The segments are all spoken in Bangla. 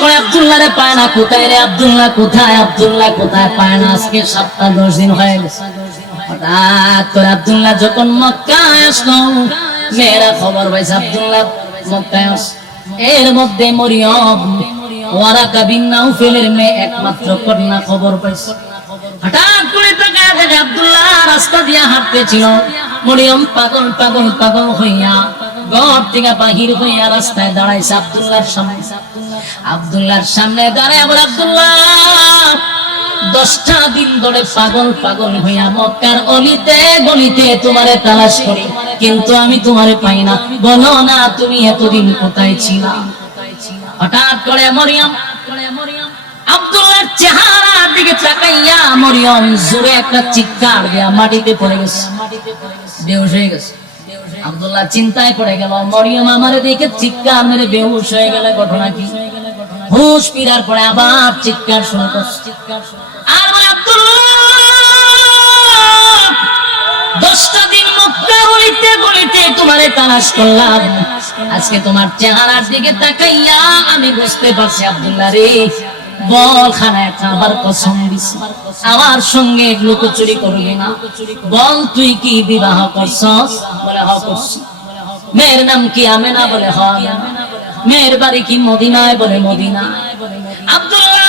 করে আব্দুল্লাহরে পায় না, কোথায় রে আব্দুল্লাহ কোথায়, আব্দুল্লাহ কোথায়, পায় না। আজকে 7-10 দিন হয়ে গেছে। হঠাৎ করে আব্দুল্লাহ যখন মক্কায় আসলো, মেয়েরা খবর পাইছে আব্দুল্লাহ মক্কায় আসছে। এর মধ্যে মরিয়ম ওয়ারাকা বিন নাউফেলের মেয়ে একমাত্র কন্যা খবর পাইছে। হঠাৎ করে তাকায় দেখে আব্দুল্লাহ রাস্তা দিয়ে হাঁটতেছিল। মরিয়ম পাগল পাগল পাগল হইয়া ঘর থেকে বাহির হইয়া রাস্তায় দাঁড়াইছে আব্দুল্লাহর সামনে। আব্দুল্লাহর সামনে দাঁড়ায় বলে, আব্দুল্লাহ 10টা দিন ধরে পাগল পাগল হইয়া মক্কার অলিতে গলিতে তোমারে তালাশ করি, কিন্তু আমি তোমারে পাই না। বলো না তুমি এতদিন কোথায় ছিলা? হঠাৎ করে মরিয়ম আব্দুল্লাহর চেহারার দিকে তাকাইয়া মরিয়ম জোরে একটা চিৎকার দিয়া মাটিতে পড়ে গেছে, বেহুশ হয়ে গেছে। আব্দুল্লাহ চিন্তায় পড়ে গেল, মরিয়ম আমারে দেখে চিৎকার মেরে বেহুশ হয়ে গেলে ঘটনা কি? হুশ ফিরার পরে আবার চিৎকার শুরু করছে। আর আব্দুল্লাহ 10টা দিন মক্কা গলিতে গলিতে তোমারে তালাশ করলাম, আজকে তোমার চেহারার দিকে তাকাইয়া আমি বুঝতে পারছি আব্দুল্লাহ রে, বল খানায় খাবার কসম দিছি আমার সঙ্গে লুকোচুরি করবি না। বল তুই কি বিবাহ করছস? বলে হ করছি। মেয়ের নাম কি? আমেনা। বলে হ আমেনা। মেয়ের বাড়ি কি? মদিনায়। বলে মদিনা। আব্দুল্লাহ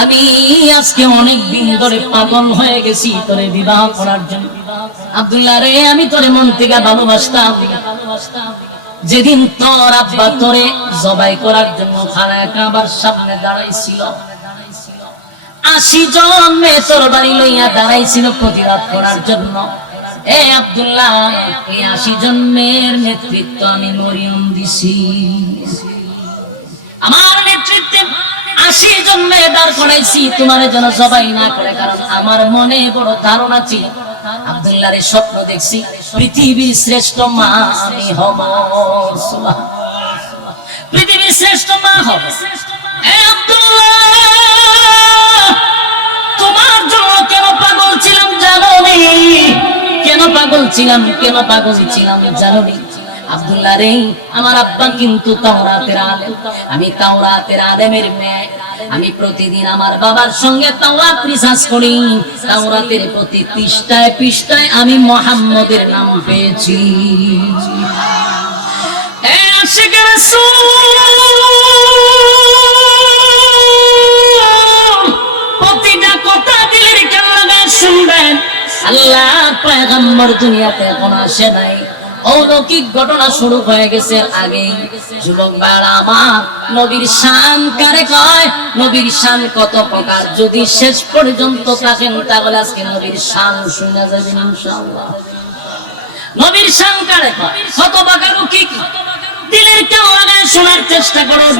আমি আজকে অনেক দিন ধরে পাগল হয়ে গেছি তোরে বিবাহ করার জন্য। আব্দুল্লাহ রে, আমি তোরে মন থেকে ভালোবাসতাম। যেদিন তোর আব্বা তোরে জবাই করার জন্য খানায় কাবার সামনে দাঁড়াইছিল, 80 জন মেয়ে তোর বাড়ি লইয়া দাঁড়াইছিল প্রতিবাদ করার জন্য। এ আব্দুল্লাহ, এই 80 জন মেয়ের নেতৃত্ব আমি মরিয়ম দিছি। আমার নেতৃত্বে 80 জন মেয়ে দাঁড় করাইছি তোমার যেন জবাই না করে, কারণ আমার মনে বড় ধারণা ছিল আব্দুল্লাহর স্বপ্ন দেখছি পৃথিবীর শ্রেষ্ঠ মা আমি হব। পৃথিবীর শ্রেষ্ঠ মা হব। এ আব্দুল্লাহ, তোমার জন্য কেন পাগল ছিলাম জানো নি? কেন পাগল ছিলাম, কেন পাগল ছিলাম জানো নি? আব্দুল্লাহ রে, আমার আব্বা কিন্তু তাওরাতের আলেম, আমি তাওরাতের আলেমের মেয়ে। আমি প্রতিদিন আমার বাবার সঙ্গে তাওরাত রিসার্চ করি। তাওরাতের প্রতি পৃষ্ঠায় পৃষ্ঠায় আমি মুহাম্মদের নাম পেয়েছি। এ আশিক রাসূল, প্রতিটা কথা দিলের কানে শুনবেন। আল্লাহ পয়গম্বর দুনিয়াতে এখন আসে নাই, অলৌকিক ঘটনা শুরু হয়ে গেছে আগেই। যুবক ভাইরা আমার, নবীর শান কারে কয়? নবীর শান কত প্রকার, যদি শেষ পর্যন্ত থাকেন তাহলে আজকে নবীর শান শুনে যাবেন ইনশাআল্লাহ। নবীর শান কারে কয়? কত প্রকার কি দিলের কানে শোনার চেষ্টা করুন।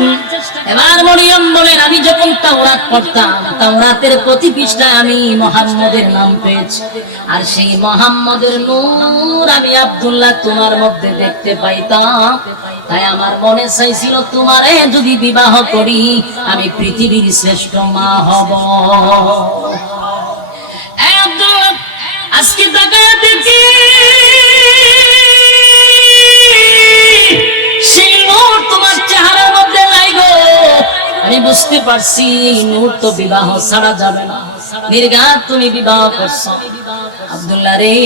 এবার মরিয়ম বলেন, আমি যখন তাওরাত পড়তাম, তাওরাতের প্রতি পৃষ্ঠায় আমি মুহাম্মদের নাম পেয়েছি, আর সেই মুহাম্মদের নূর আমি আব্দুল্লাহ তোমার মধ্যে দেখতে পাইতাম। তাই আমার মনে চাইছিল তোমারে যদি বিবাহ করি আমি পৃথিবীর শ্রেষ্ঠ মা হব। আব্দুল্লাহ আজকে তাকায় দেখি সেই নূর তোমার চেহারার মধ্যে নাই গো। আমি বুঝতে পারছি এই নূর তো বিবাহ ছাড়া যাবে না। নির্ঘাত তুমি বিবাহ করছো। আব্দুল্লাহ রে,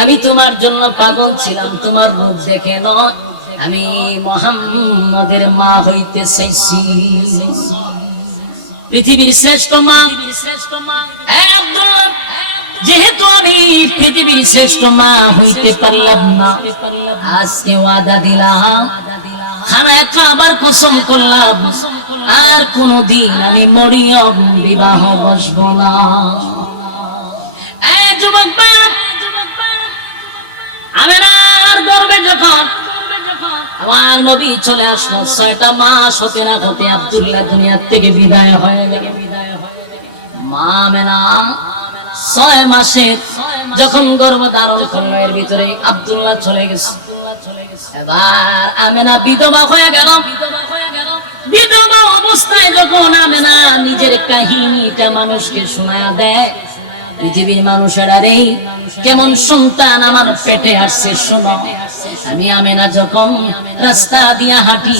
আমি তোমার জন্য পাগল ছিলাম, তোমার রূপ দেখে নয়, আমি মুহাম্মদের মা হইতে চাইছি, পৃথিবীর শ্রেষ্ঠ মা। যেহেতু আমি পৃথিবীর শ্রেষ্ঠ মা হইতে পারলাম না, আজকে ওয়াদা দিলাম, খানায় খাবার কসম করলাম, আর কোনদিন আমি মরিয়ম বিবাহ বসবো না। যুবক আমেনার গর্ভে যখন আমার নবী চলে আসলো, 6টা মাস হতে না হতে আব্দুল্লাহ দুনিয়ার থেকে বিদায় হয়ে গেল। মা আমেনা 6 মাসের যখন গর্ভ ধারণ করলো, এর ভিতরে আব্দুল্লাহ চলে গেছে। এবার আমেনা বিধবা হয়ে গেল। বিধবা অবস্থায় যখন আমেনা নিজের কাহিনীটা মানুষকে শোনায়া দেয়, পৃথিবীর মানুষেরা রে, কেমন সন্তান আমার পেটে আসছে শোনো। আমি আমেনা যখন রাস্তা দিয়া হাঁটি,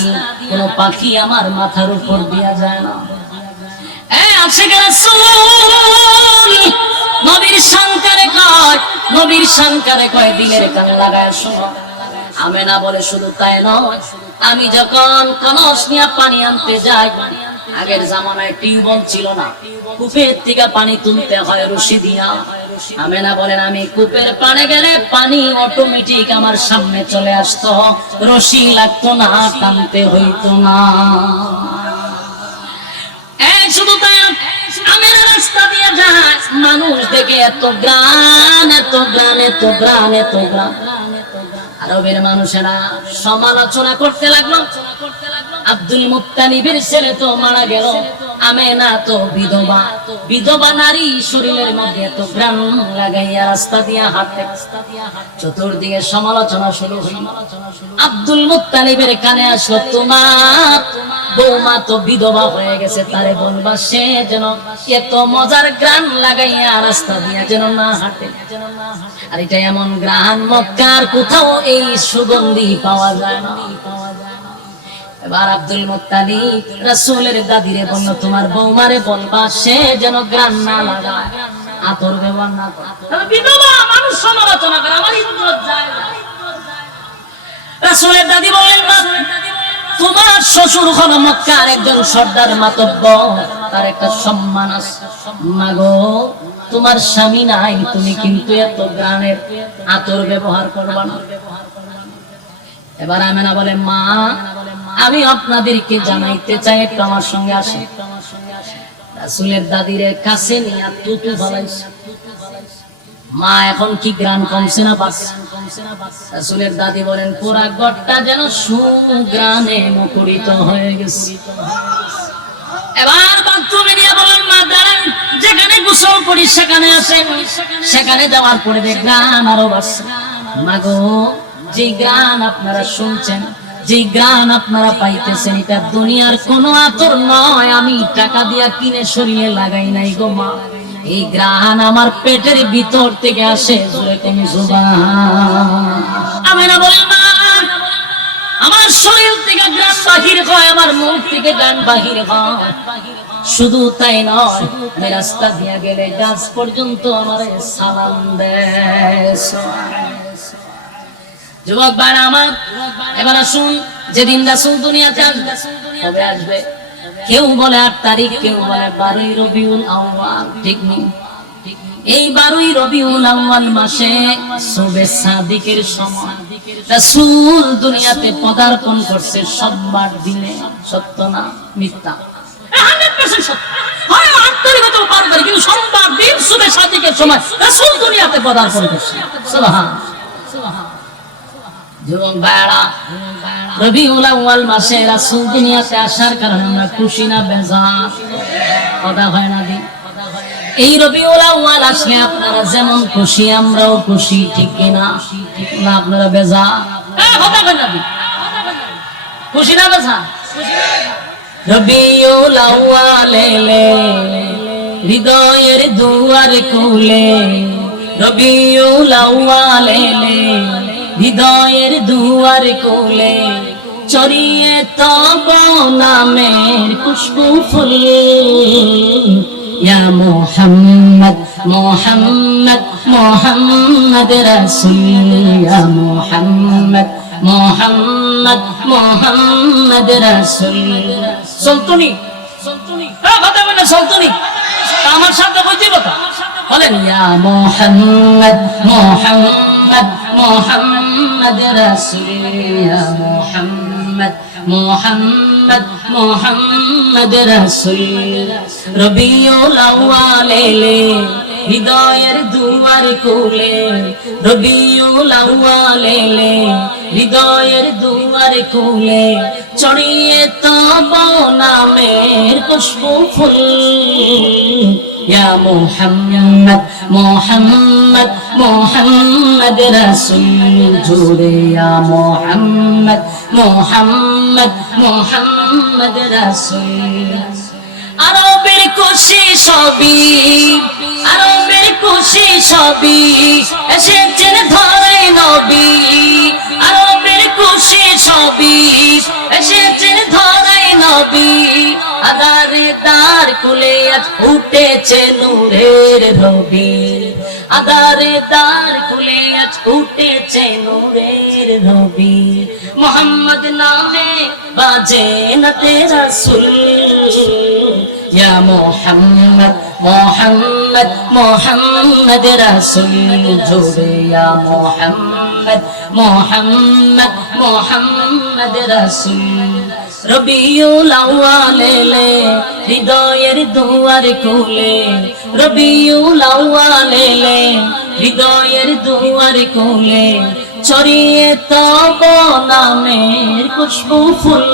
কোন পাখি আমার মাথার উপর দিয়া যায় না। নবীর শানকারে কয় দিলের কান লাগায় শোনো। আমেনা বলে শুধু তাই নয়, আমি যখন কলস নিয়ে পানি আনতে যাই, আগের জামানায় টিউবওয়েল ছিল না, কূপের থেকে পানি তুলতে হয় রশি দিয়া। আমেনা বলেন আমি কূপের পানি গেলে পানি অটোমেটিক আমার সামনে চলে আসতো, রশি লাগতো না, টানতে হইতো না। শুধু তাই আমেনা রাস্তা দিয়ে যায়, মানুষ দেখে এত গ্রান, এত গ্রান, এত গ্রান, এত গ্রান। আরবের মানুষেরা সমালোচনা করতে লাগলো, আব্দুল মুত্তালিবের ছেলে তো মারা গেল, আমেনা তো বিধবা, বিধবা নারী শরীরের মধ্যে এত গ্রাণ লাগাইয়া রাস্তা দিয়া হাঁটে। চতুর্দিকে সমালোচনা শুরু হইল। আব্দুল মুত্তালিবের কানে আসলো, তোমার বৌমা তো বিধবা হয়ে গেছে, তারে বলবা সে যেন এত মজার গ্রাণ লাগাইয়া রাস্তা দিয়া যেন না হাঁটে। আর এটা এমন গ্রাণ মক্কার কোথাও এই সুগন্ধি পাওয়া যায় না। এবার আব্দুল মুত্তালিব রাসূলের দাদিরে বলল, তোমার বৌমারে বলবা সে যেন গ্রাণ না লাগায়, আতর ব্যবহার না করে। তবে বিধবা মানুষ সমালোচনা করে, আমার ইজ্জত যায় না। রাসূলের দাদি বলেন, না, তোমার শ্বশুর হলো মক্কার একজন সর্দার মাতব্বর, তার একটা সম্মান আছে। মাগো, তোমার স্বামী নাই, তুমি কিন্তু এত গ্রাণের আতর ব্যবহার করবা না। এবার আমেনা বলে, মা আমি আপনাদেরকে জানাইতে চাই, একটু আমার সঙ্গে আসেন। রাসূলের দাদিরে কাছে নিয়ে তুতু ফলাইছে। মা এখন কি গ্রাণ কমছে না বাড়ছে? রাসূলের দাদি বলেন, পুরা ঘরটা যেন সুগ্রাণে মুখরিত হয়ে গেছে। এবার বাথরুমে নিয়ে বলেন, মা দাঁড়ান, যেখানে গোসল করি সেখানে আসেন, সেখানে যাওয়ার পরে গ্রাণ আরো বাড়ছে। মাগো, যে গ্রাণ আপনারা শুনছেন, যে গ্রাণ আপনারা পাইতেছেন, এটা দুনিয়ার কোনো আতর নয়, আমি টাকা দিয়া কিনে শরীরে লাগাই নাই গো মা, এই গ্রাণ আমার পেটের ভিতর থেকে আসে। জোরে কোন সুবহান। আমেনা বলেন, মা আমার শরীর থেকে গ্রাণ বাহির হয়, আমার মুখ থেকে গ্রাণ বাহির হয়। শুধু তাই নয়, আমি রাস্তা দিয়া গেলে গাছ পর্যন্ত আমার সালাম দেয়। যুবক ভাইরা আমার, এবার আসুন, যেদিন রাসূল দুনিয়াতে আসবে, কবে আসবে? কেউ বলে 8 তারিখ, কেউ বলে 12 রবিউল আউয়াল। ঠিক নেই? এই 12 রবিউল আউয়াল মাসে সুবে সাদিকের সময় রাসূল দুনিয়াতে পদার্পণ করছে, সোমবার দিনে। সত্য না মিথ্যা? 100% সত্য। হয় 8 তারিখ অথবা 12 তারিখ, কিন্তু সোমবার দিন সুবে সাদিকের সময় রাসূল দুনিয়াতে পদার্পণ করছে। সুবহানাল্লাহ, সুবহানাল্লাহ। যুবক ভাইরা, রবিউল আউয়াল মাসে রাসূল দুনিয়াতে আসার কারণে আমরা খুশি না বেজার? কথা হয় না দি? এই রবিউল আউয়াল আসলে আপনারা যেমন খুশি, আমরাও খুশি, ঠিক কি না? না আপনারা বেজার? কথা হয় না দি? খুশি না বেজার? রবিউল আউয়াল এলে হৃদয়ের দুয়ার খুলে, রবিউল আউয়াল এলে হৃদয়ের দুয়ার কোলে, চড়িয়ে তব নামের খুশবু ফুল। ইয়া মুহাম্মদ মুহাম্মদ মুহাম্মদ রাসূল, ইয়া মুহাম্মদ মুহাম্মদ মুহাম্মদ রাসূল। সলতনি সলতনি, কথা বলে সলতনি, আমার সাথে বলতে কথা বলেন, ইয়া মুহাম্মদ মুহাম্মদ মুহাম্মদ রাসূল, ইয়া মুহাম্মদ মুহাম্মদ মুহাম্মদ রাসূল। রবিউল আউয়াল এলে হৃদয়ের দুয়ার খুলে, রবিউল আউয়াল এলে হৃদয়ের দুয়ার খুলে, চড়িয়ে তব নামের খুশবু ফুল। ইয়া মুহাম্মদ মুহাম্মদ মুহাম্মদ রাসূল, জোরে ইয়া মুহাম্মদ মুহাম্মদ মুহাম্মদ রাসূল। আরবের খুশি সবই, আরবের খুশি সবই এসেছেন ধরে নবী, আরবের খুশি সবই এসেছেন ধরে নবী। আদারে দার কুলে আজ উঠেছে নূরের রবি, আদারে দার কুলে আজ উঠেছে নূরের রবি। মোহাম্মদ নামে বাজে না তেরা সুল, ইয়া মোহাম্মদ মোহাম্মদ মোহাম্মদ রাসূল জোরে, ইয়া মোহাম্মদ মোহাম্মদ মোহাম্মদ রাসূল। রবিউল আউয়াল এলে হৃদয়ের দুয়ার খুলে, রবিউল আউয়াল এলে হৃদয়ের দুয়ার খুলে, ছড়িয়ে তব নামের খুশবু ফুল,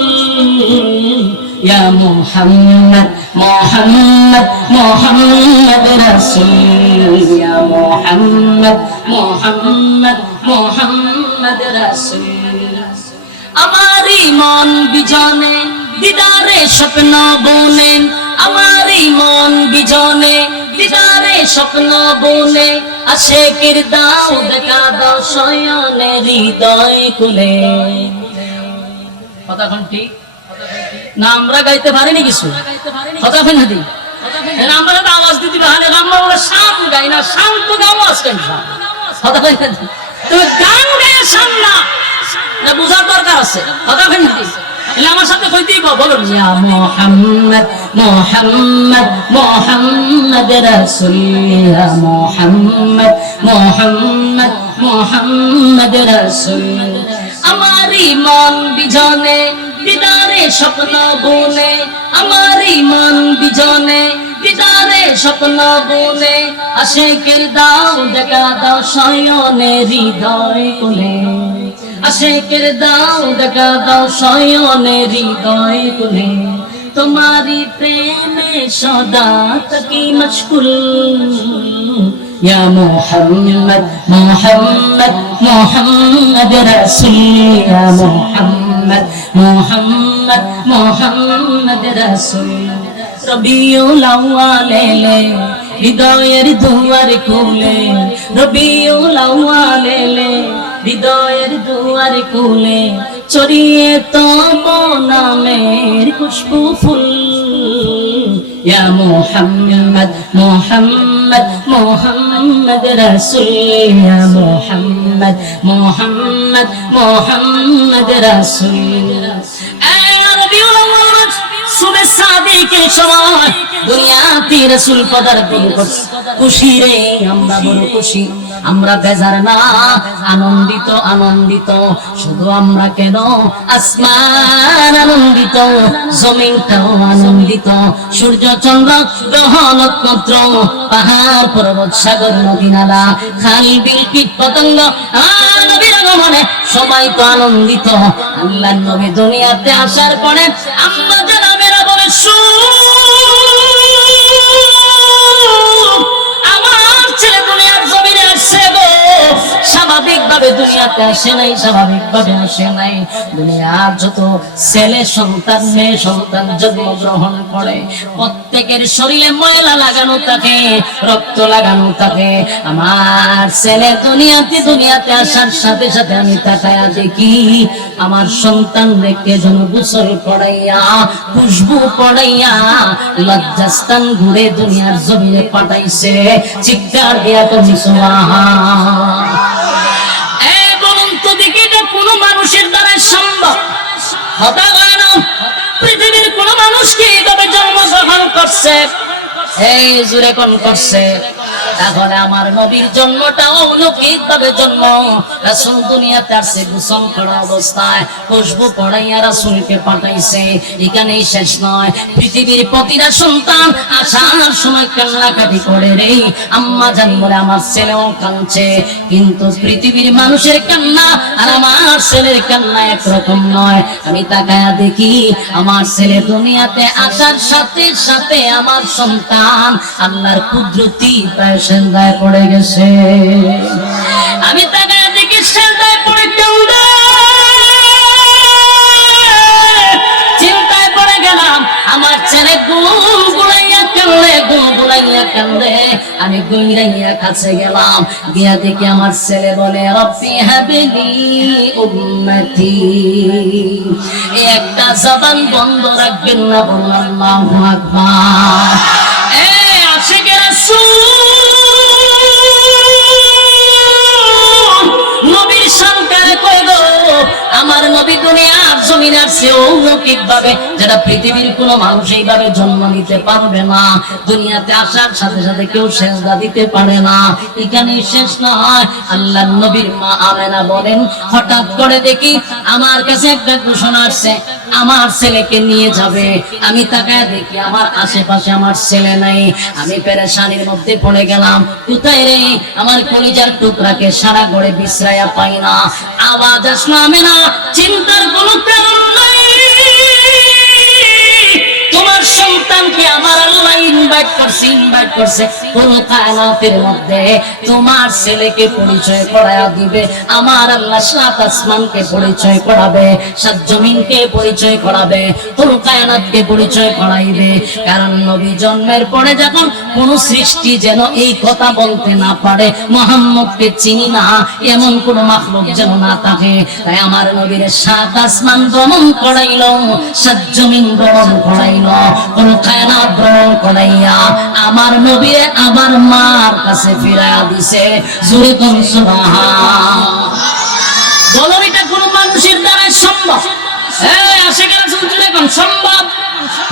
ইয়া মুহাম্মদ মুহাম্মদ মুহাম্মদ রাসূল, ইয়া মুহাম্মদ মুহাম্মদ মুহাম্মদ রাসূল। আমার মন বিজনে দিদারে স্বপ্ন বনে, আমার মন বিজনে দিদারে স্বপ্ন বনে, আশিকের দাও দেখা দাও শয়নে হৃদয় কুলে। কথা কোন ঠিক না? আমরা গাইতে পারিনি কিছু কথা কোন না? আমরা তো আওয়াজ দিতে পারি, আমরা বলে শাম গাই না, শাম তো আওয়াজ গাই না, কথা কোন না? তুমি গান গায়ে শাম না, না বুঝার দরকার আছে, কথা কোন না? আমার সাথে কইতেই বলুন, ইয়া মুহাম্মদ মুহাম্মদ মুহাম্মদ রাসূল, ইয়া মুহাম্মদ মুহাম্মদ মুহাম্মদ রাসূল। আমার মন বিজনে দিদারে স্বপ্ন বনে, আমার মন বিজনে দিদারে স্বপ্ন বনে, আশিকের দাও দেখা দাও শয়নে হৃদয় কুলে, আশিকের দাও দেখা দাও শয়নে হৃদয় কুলে। তোমারি প্রেমে সদা থাকি মশগুল, ইয়া মুহাম্মদ মুহাম্মদ মুহাম্মদ রাসূল, ইয়া মুহাম্মদ মুহাম্মদ মুহাম্মদ রাসূল। রবিউল আউয়াল এলে হৃদয়ের দুয়ার খুলে, রবিউল আউয়াল এলে হৃদয়ের দুয়ার খুলে, ছড়িয়ে তব নামের খুশবু ফুল, ইয়া মুহাম্মদ মুহাম্মদ মুহাম্মদ রাসূল, ইয়া মুহাম্মদ মুহাম্মদ মুহাম্মদ রাসূল। সুবে সাদিকের সময় দুনিয়াতে রাসূল পদার্পণ করছে, খুশি রে আমরা বড় খুশি, আমরা বেজার না, আনন্দিত আনন্দিত। শুধু আমরা কেন, আসমান আনন্দিত, জমিনটাও আনন্দিত, সূর্য চন্দ্র গ্রহ নক্ষত্র, পাহাড় পর্বত সাগর নদী নালা খাল বিল কীট পতঙ্গ নবীর আগমনে সবাই তো আনন্দিত। আল্লাহর নবী দুনিয়াতে আসার পরে আমরা যারা মেরা বলে আমার ছেলে দুনিয়ার জমিনে আসছে গো, স্বাভাবিক ভাবে দুনিয়াতে আসে নাই, স্বাভাবিক ভাবে আসে নাই। দুনিয়ার যত ছেলে সন্তান মেয়ে সন্তান জন্মগ্রহণ করে প্রত্যেকের শরীরে ময়লা লাগানো থাকে, রক্ত লাগানো থাকে। আমার ছেলে দুনিয়াতে আসার সাথে সাথে আমি তাকায়া দেখি আমার সন্তান রেখে যেন গোসল পড়াইয়া খুশবু পড়াইয়া লজ্জাস্থান ঘুরে দুনিয়ার জমিনে পাঠাইছে। চিৎকার দিয়া তুমি সুবহান। বলুন তো দেখি, এটা কোন মানুষের দ্বারা সম্ভব হতে পারে না। পৃথিবীর কোন মানুষ কি এভাবে জন্মগ্রহণ করছে? এই জুড়ে কোন করছে? তাহলে আমার নবীর জন্মটা অলৌকিক ভাবে জন্ম। রাসূল দুনিয়াতে আসছে গোসল করা অবস্থায়, খুশবু পড়াইয়া রাসূলকে পাঠাইছে। এখানেই শেষ নয়, পৃথিবীর প্রতিটা সন্তান আসার সময় কান্নাকাটি করে রে আম্মা জান বলে আমার ছেলেও কাঁদছে। কিন্তু পৃথিবীর মানুষের কান্না আর আমার ছেলের কান্না একরকম নয়। আমি তাকায়া দেখি আমার ছেলে দুনিয়াতে আসার সাথে সাথে আমার সন্তান আল্লাহর কুদরতি পায় সেজদায় পড়ে গেছে। আমি তাকায়া দেখি সেজদায় পড়ে কাঁদে। চিন্তায় পড়ে গেলাম আমার ছেলে কোন কান্দে। আমি গইরাইয়া কাছে গেলাম, গিয়া দেখি আমার ছেলে বলে রব্বি হাবলি উম্মতি। এই একটা জবান বন্ধ রাখবেন না, বললাম আল্লাহু আকবার। এই আশিকের রাসূল নবীর শানটারে কই গো, আমার নবী দুনিয়ার জমিনে আসছে অলৌকিক ভাবে, যেটা পৃথিবীর কোনো মানুষ এইভাবে জন্ম নিতে পারবে না। দুনিয়াতে আসার সাথে সাথে কেউ সেজদা দিতে পারে না। এখানেই শেষ নয়, আল্লাহর নবীর মা আমেনা বলেন, হঠাৎ করে দেখি আমার কাছে একটা ঘোষণা আসছে, আমার ছেলেকে নিয়ে যাবে। আমি তাকায় দেখি আমার আশেপাশে আমার ছেলে নাই। আমি পেরেশানির মধ্যে পড়ে গেলাম, কোথায় রে আমার কলিজার টুকরাকে? সারা ঘরে বিশ্রায়া পাই না। আওয়াজ আসলো আমেনা, চিন্তার কোনো কারণ নাই, তোমার সন্তানকে আমার আল্লাহ ইনভাইট করছে কোন কায়নাতের মধ্যে তোমার ছেলেকে পরিচয় করায়া দিবে। আমার আল্লাহ সাত আসমানকে পরিচয় করাবে, সাত জমিনকে পরিচয় করাবে, কোন কায়নাতকে পরিচয় করাইবে। কারণ নবী জন্মের পরে যখন কোন সৃষ্টি যেন এই কথা বলতে না পারে মুহাম্মদকে চিনি না, এমন কোন মাখলুক যেন না থাকে। তাই আমার নবীর সাত আসমান ভ্রমণ করাইল, সাত জমিন ভ্রমণ করাইল, কোন কায়নাত ভ্রমণ করাইয়া আমার নবীরে আমার মার কাছে ফিরাইয়া দিছে। জোরে কোন সুবহান। বলো এটা কোন মানুষের দ্বারা সম্ভব? এই আশিকের রাসূল জোরে কোন সম্ভব?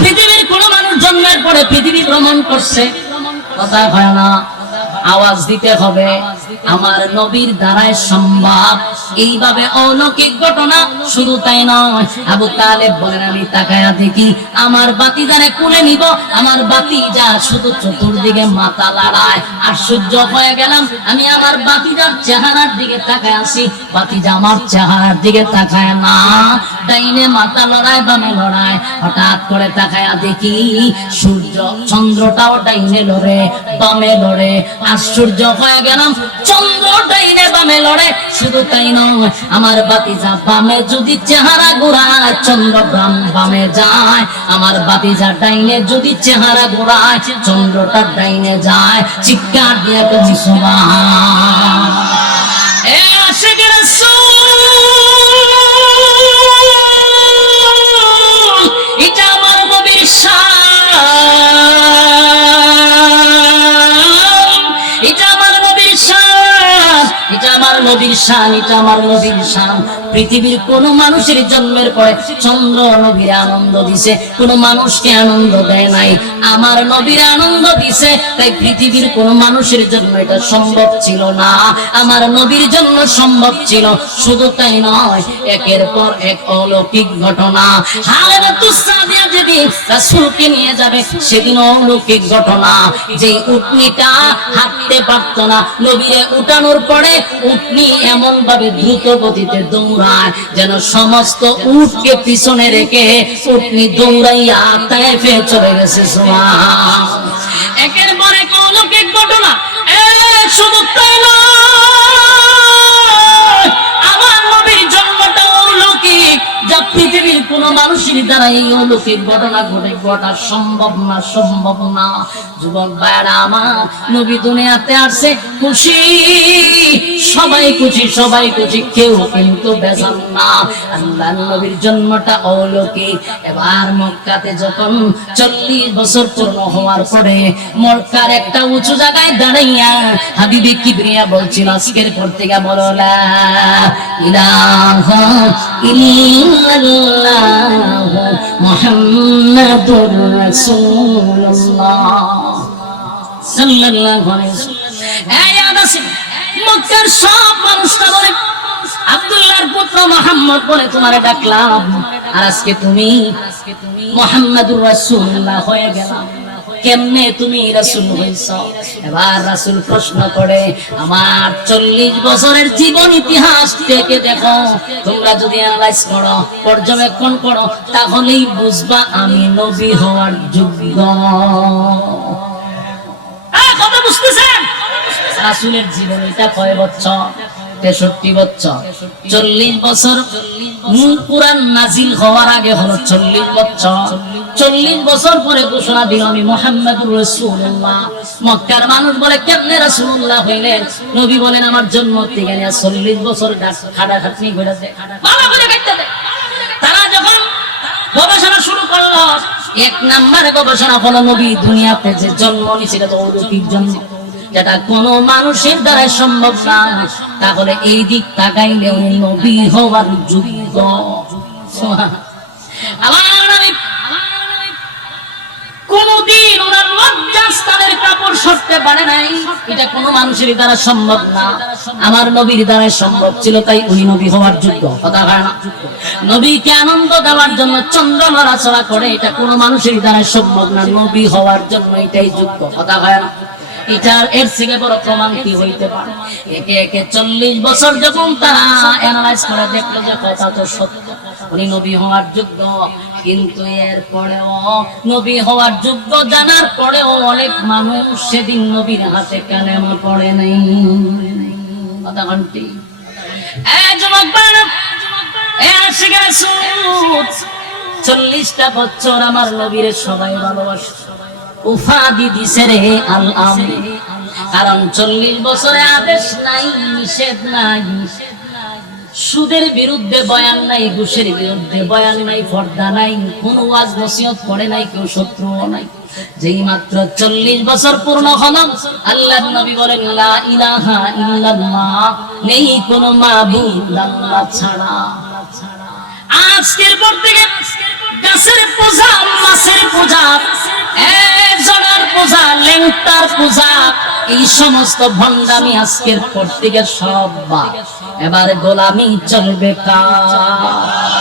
পৃথিবীর কোন মানুষ জন্মের পরে পৃথিবী ভ্রমণ করছে? কথা হয় না, আওয়াজ দিতে হবে। আমার নবীর দ্বারাই সম্ভব। এইভাবে অলৌকিক ঘটনা। শুধু তাই নয়, আবু তালেব বলেন আমি তাকায়া দেখি আমার বাতিজারে কোলে নিব, আমার বাতিজা শুধু চতুর্দিকে মাথা লড়ায়। আশ্চর্য হয়ে গেলাম, আমি আমার বাতিজার চেহারার দিকে তাকায় আসি, বাতিজা আমার চেহারার দিকে তাকায় না, ডাইনে মাথা লড়ায় বামে লড়ায়। হঠাৎ করে তাকায়া দেখি সূর্য চন্দ্রটাও ডাইনে লড়ে বামে লড়ে। আশ্চর্য হয়ে গেলাম, চন্দ্র ডাইনে বামে লড়ে। শুধু তাই নয়, আমার বাতিজা বামে যদি চেহারা ঘোরায় চন্দ্র বামে যায়, আমার বাতিজা ডাইনে যদি চেহারা ঘোরায় চন্দ্রটা ডাইনে যায়। চিৎকার দিয়ে বলি সুবহান। এ আশিকের রাসূল, এটা আমার নবীর শান, এটা আমার নবীর শান, এটা আমার নবীর শান, এটা আমার নবীর শান। পৃথিবীর কোন মানুষের জন্মের পরে চন্দ্র নবীর আনন্দ দিছে, কোন মানুষকে আনন্দ দেয় নাই, আমার নবীর আনন্দ দিছে। তাই পৃথিবীর কোন মানুষের জন্য এটা সম্ভব ছিল না, আমার নবীর জন্য সম্ভব ছিল। শুধু তাই নয়, একের পর এক অলৌকিক ঘটনা। হালেমাতুস সাদিয়া যেদিন রাসূলকে নিয়ে যাবে সেদিন অলৌকিক ঘটনা। যে উটনিটা হাঁটতে পারত না, নবীরে উঠানোর পরে উটনি এমন ভাবে দ্রুত গতিতে দৌড়ায় যেন সমস্ত উটকে পিছনে রেখে উটনি দৌড়াইয়া তায়েফে চলে গেছে। সুবহান। একের পর এক অলৌকিক ঘটনা। শুধু তাই নয়, আমার নবীর জন্মটা অলৌকিক, যা পৃথিবীর কোন মানুষের দ্বারা এই অলৌকিক ঘটনা ঘটা সম্ভব না, সম্ভব না। যুবক ভাইরা আমার, নবী দুনিয়াতে আসছে খুশি, সবাই খুশি, সবাই খুশি, কেউ কিন্তু বেজার না। আল্লাহর নবীর জন্মটা অলৌকিক। এবার মক্কাতে যখন 40 বছর পূর্ণ হওয়ার পরে মক্কার একটা উঁচু জায়গায় দাঁড়াইয়া হাবিবে কিবরিয়া বলছিল, আজকের পর থেকে বলো লা ইলাহা ইল্লাল্লাহু মুহাম্মাদুর রাসূলুল্লাহ সাল্লাল্লাহু আলাইহি ওয়াসাল্লাম। মক্কার সব মানুষরা বলে আব্দুল্লাহর পুত্র মুহাম্মদ বলে তোমারে ডাকলাম, আর আজকে তুমি মুহাম্মাদুর রাসূলুল্লাহ হয়ে গেলা, কেমনে তুমি রাসূল হইছো? এবার রাসূল প্রশ্ন করে, আমার 40 বছরের জীবন ইতিহাস থেকে দেখো, তোমরা যদি অ্যানালাইজ করো, পর্যবেক্ষণ করো, তাহলেই বুঝবা আমি নবী হওয়ার যোগ্য। কথা বুঝতেছেন? রাসূলের জীবন এটা কয় বছর? 63 বছর। 40 বছর কুরআন নাজিল হওয়ার আগে হলো 40 বছর। 40 বছর পরে ঘোষণা দিল আমি মুহাম্মদুর রাসূলুল্লাহ। মক্কার মানুষ বলে কেমনে রাসূলুল্লাহ হইলেন? নবী বলেন আমার জন্ম থেকে 40 বছর খাটাখাটনি করেছে, ভালো করে কাটতে দে। তারা যখন গবেষণা শুরু করলো, এক নাম্বার গবেষণা হলো নবী দুনিয়াতে যে জন্ম নিয়েছিল তো অলৌকিক জন্ম, যেটা কোন মানুষের দ্বারা সম্ভব না। তাহলে এই দিক তাকাইলে উনি নবী হওয়ার যোগ্য। আমার নবী কোনদিন ওনার লজ্জাস্থানের কাপড় সরতে পারে নাই, এটা কোনো মানুষের দ্বারা সম্ভব না। আমার নবীর দ্বারা সম্ভব ছিল, তাই উনি নবী হওয়ার যোগ্য। কথা হয় না? নবীকে আনন্দ দেওয়ার জন্য চন্দ্র নড়াচড়া করে, এটা কোনো মানুষের দ্বারা সম্ভব না। নবী হওয়ার জন্য এটাই যোগ্য। কথা হয় না? এটার এর থেকে বড় প্রমাণ কি হইতে পারে? একে একে 40 বছর যখন তারা অ্যানালাইজ করে দেখলো যে কথা তো সত্য, উনি নবী হওয়ার যোগ্য। কিন্তু এরপরেও নবী হওয়ার যোগ্য জানার পরেও অনেক মানুষ সেদিন নবীর হাতে কালেমা পড়ে নাই। কথা ঘন্টি যুবক বাড়া, 40টা বছর আমার নবীর সবাই ভালোবাসে, উপাধি দিছে রে আল আমিন। কারণ 40 বছরে আদেশ নাই, নিষেধ নাই, সুদের বিরুদ্ধে বয়ান নাই, ঘুষের বিরুদ্ধে বয়ান নাই, পর্দা নাই, কোন ওয়াজ নসিহত করে নাই, কেউ শত্রুও নাই। যেই মাত্র 40 বছর পূর্ণ হলো, আল্লাহর নবী বলেন লা ইলাহা ইল্লাল্লাহ, নেই কোন মাবুদ আল্লাহ ছাড়া। আজকের পর থেকে গাছের পূজা, মাছের পূজা, একজনের পূজা, লেংটার পূজা, এই সমস্ত ভণ্ডামি আজকের পর থেকে সব বাদ। এবার গোলামি চলবে কার?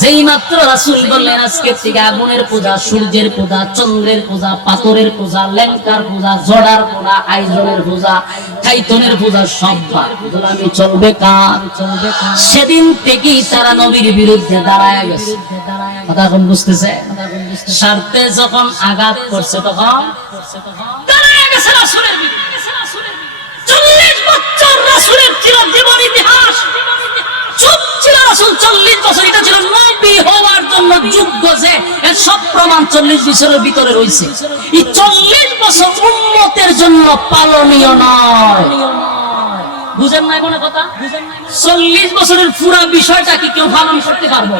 যেই মাত্র রাসূল বললেন আজকের থেকে আগুনের পূজা, সূর্যের পূজা, চন্দ্রের পূজা, পাথরের পূজা, লেংটার পূজা, জড়ার পূজা, আইজনের পূজা, খাইতনের পূজা, সব বাদ। গোলামি চলবে কার? সেদিন থেকেই তারা নবীর বিরুদ্ধে দাঁড়ায় গেছে। কথা কোন বুঝতেছে? স্বার্থে যখন আঘাত করছে তখন দাঁড়ায় গেছে রাসূলের বিরুদ্ধে। 40 বছর রাসূলের চিরজীবন ইতিহাস চুপ ছিল। রাসূল 40 বছর এটা ছিল নবী হওয়ার জন্য যোগ্য, যে এর সব প্রমাণ 40 বছরের ভিতরে রয়েছে। এই 40 বছর উম্মতের জন্য পালনীয় নয়। বুঝেন না কোনো কথা? 40 বছরের পুরো বিষয়টা কি কেউ পালন করতে পারবো?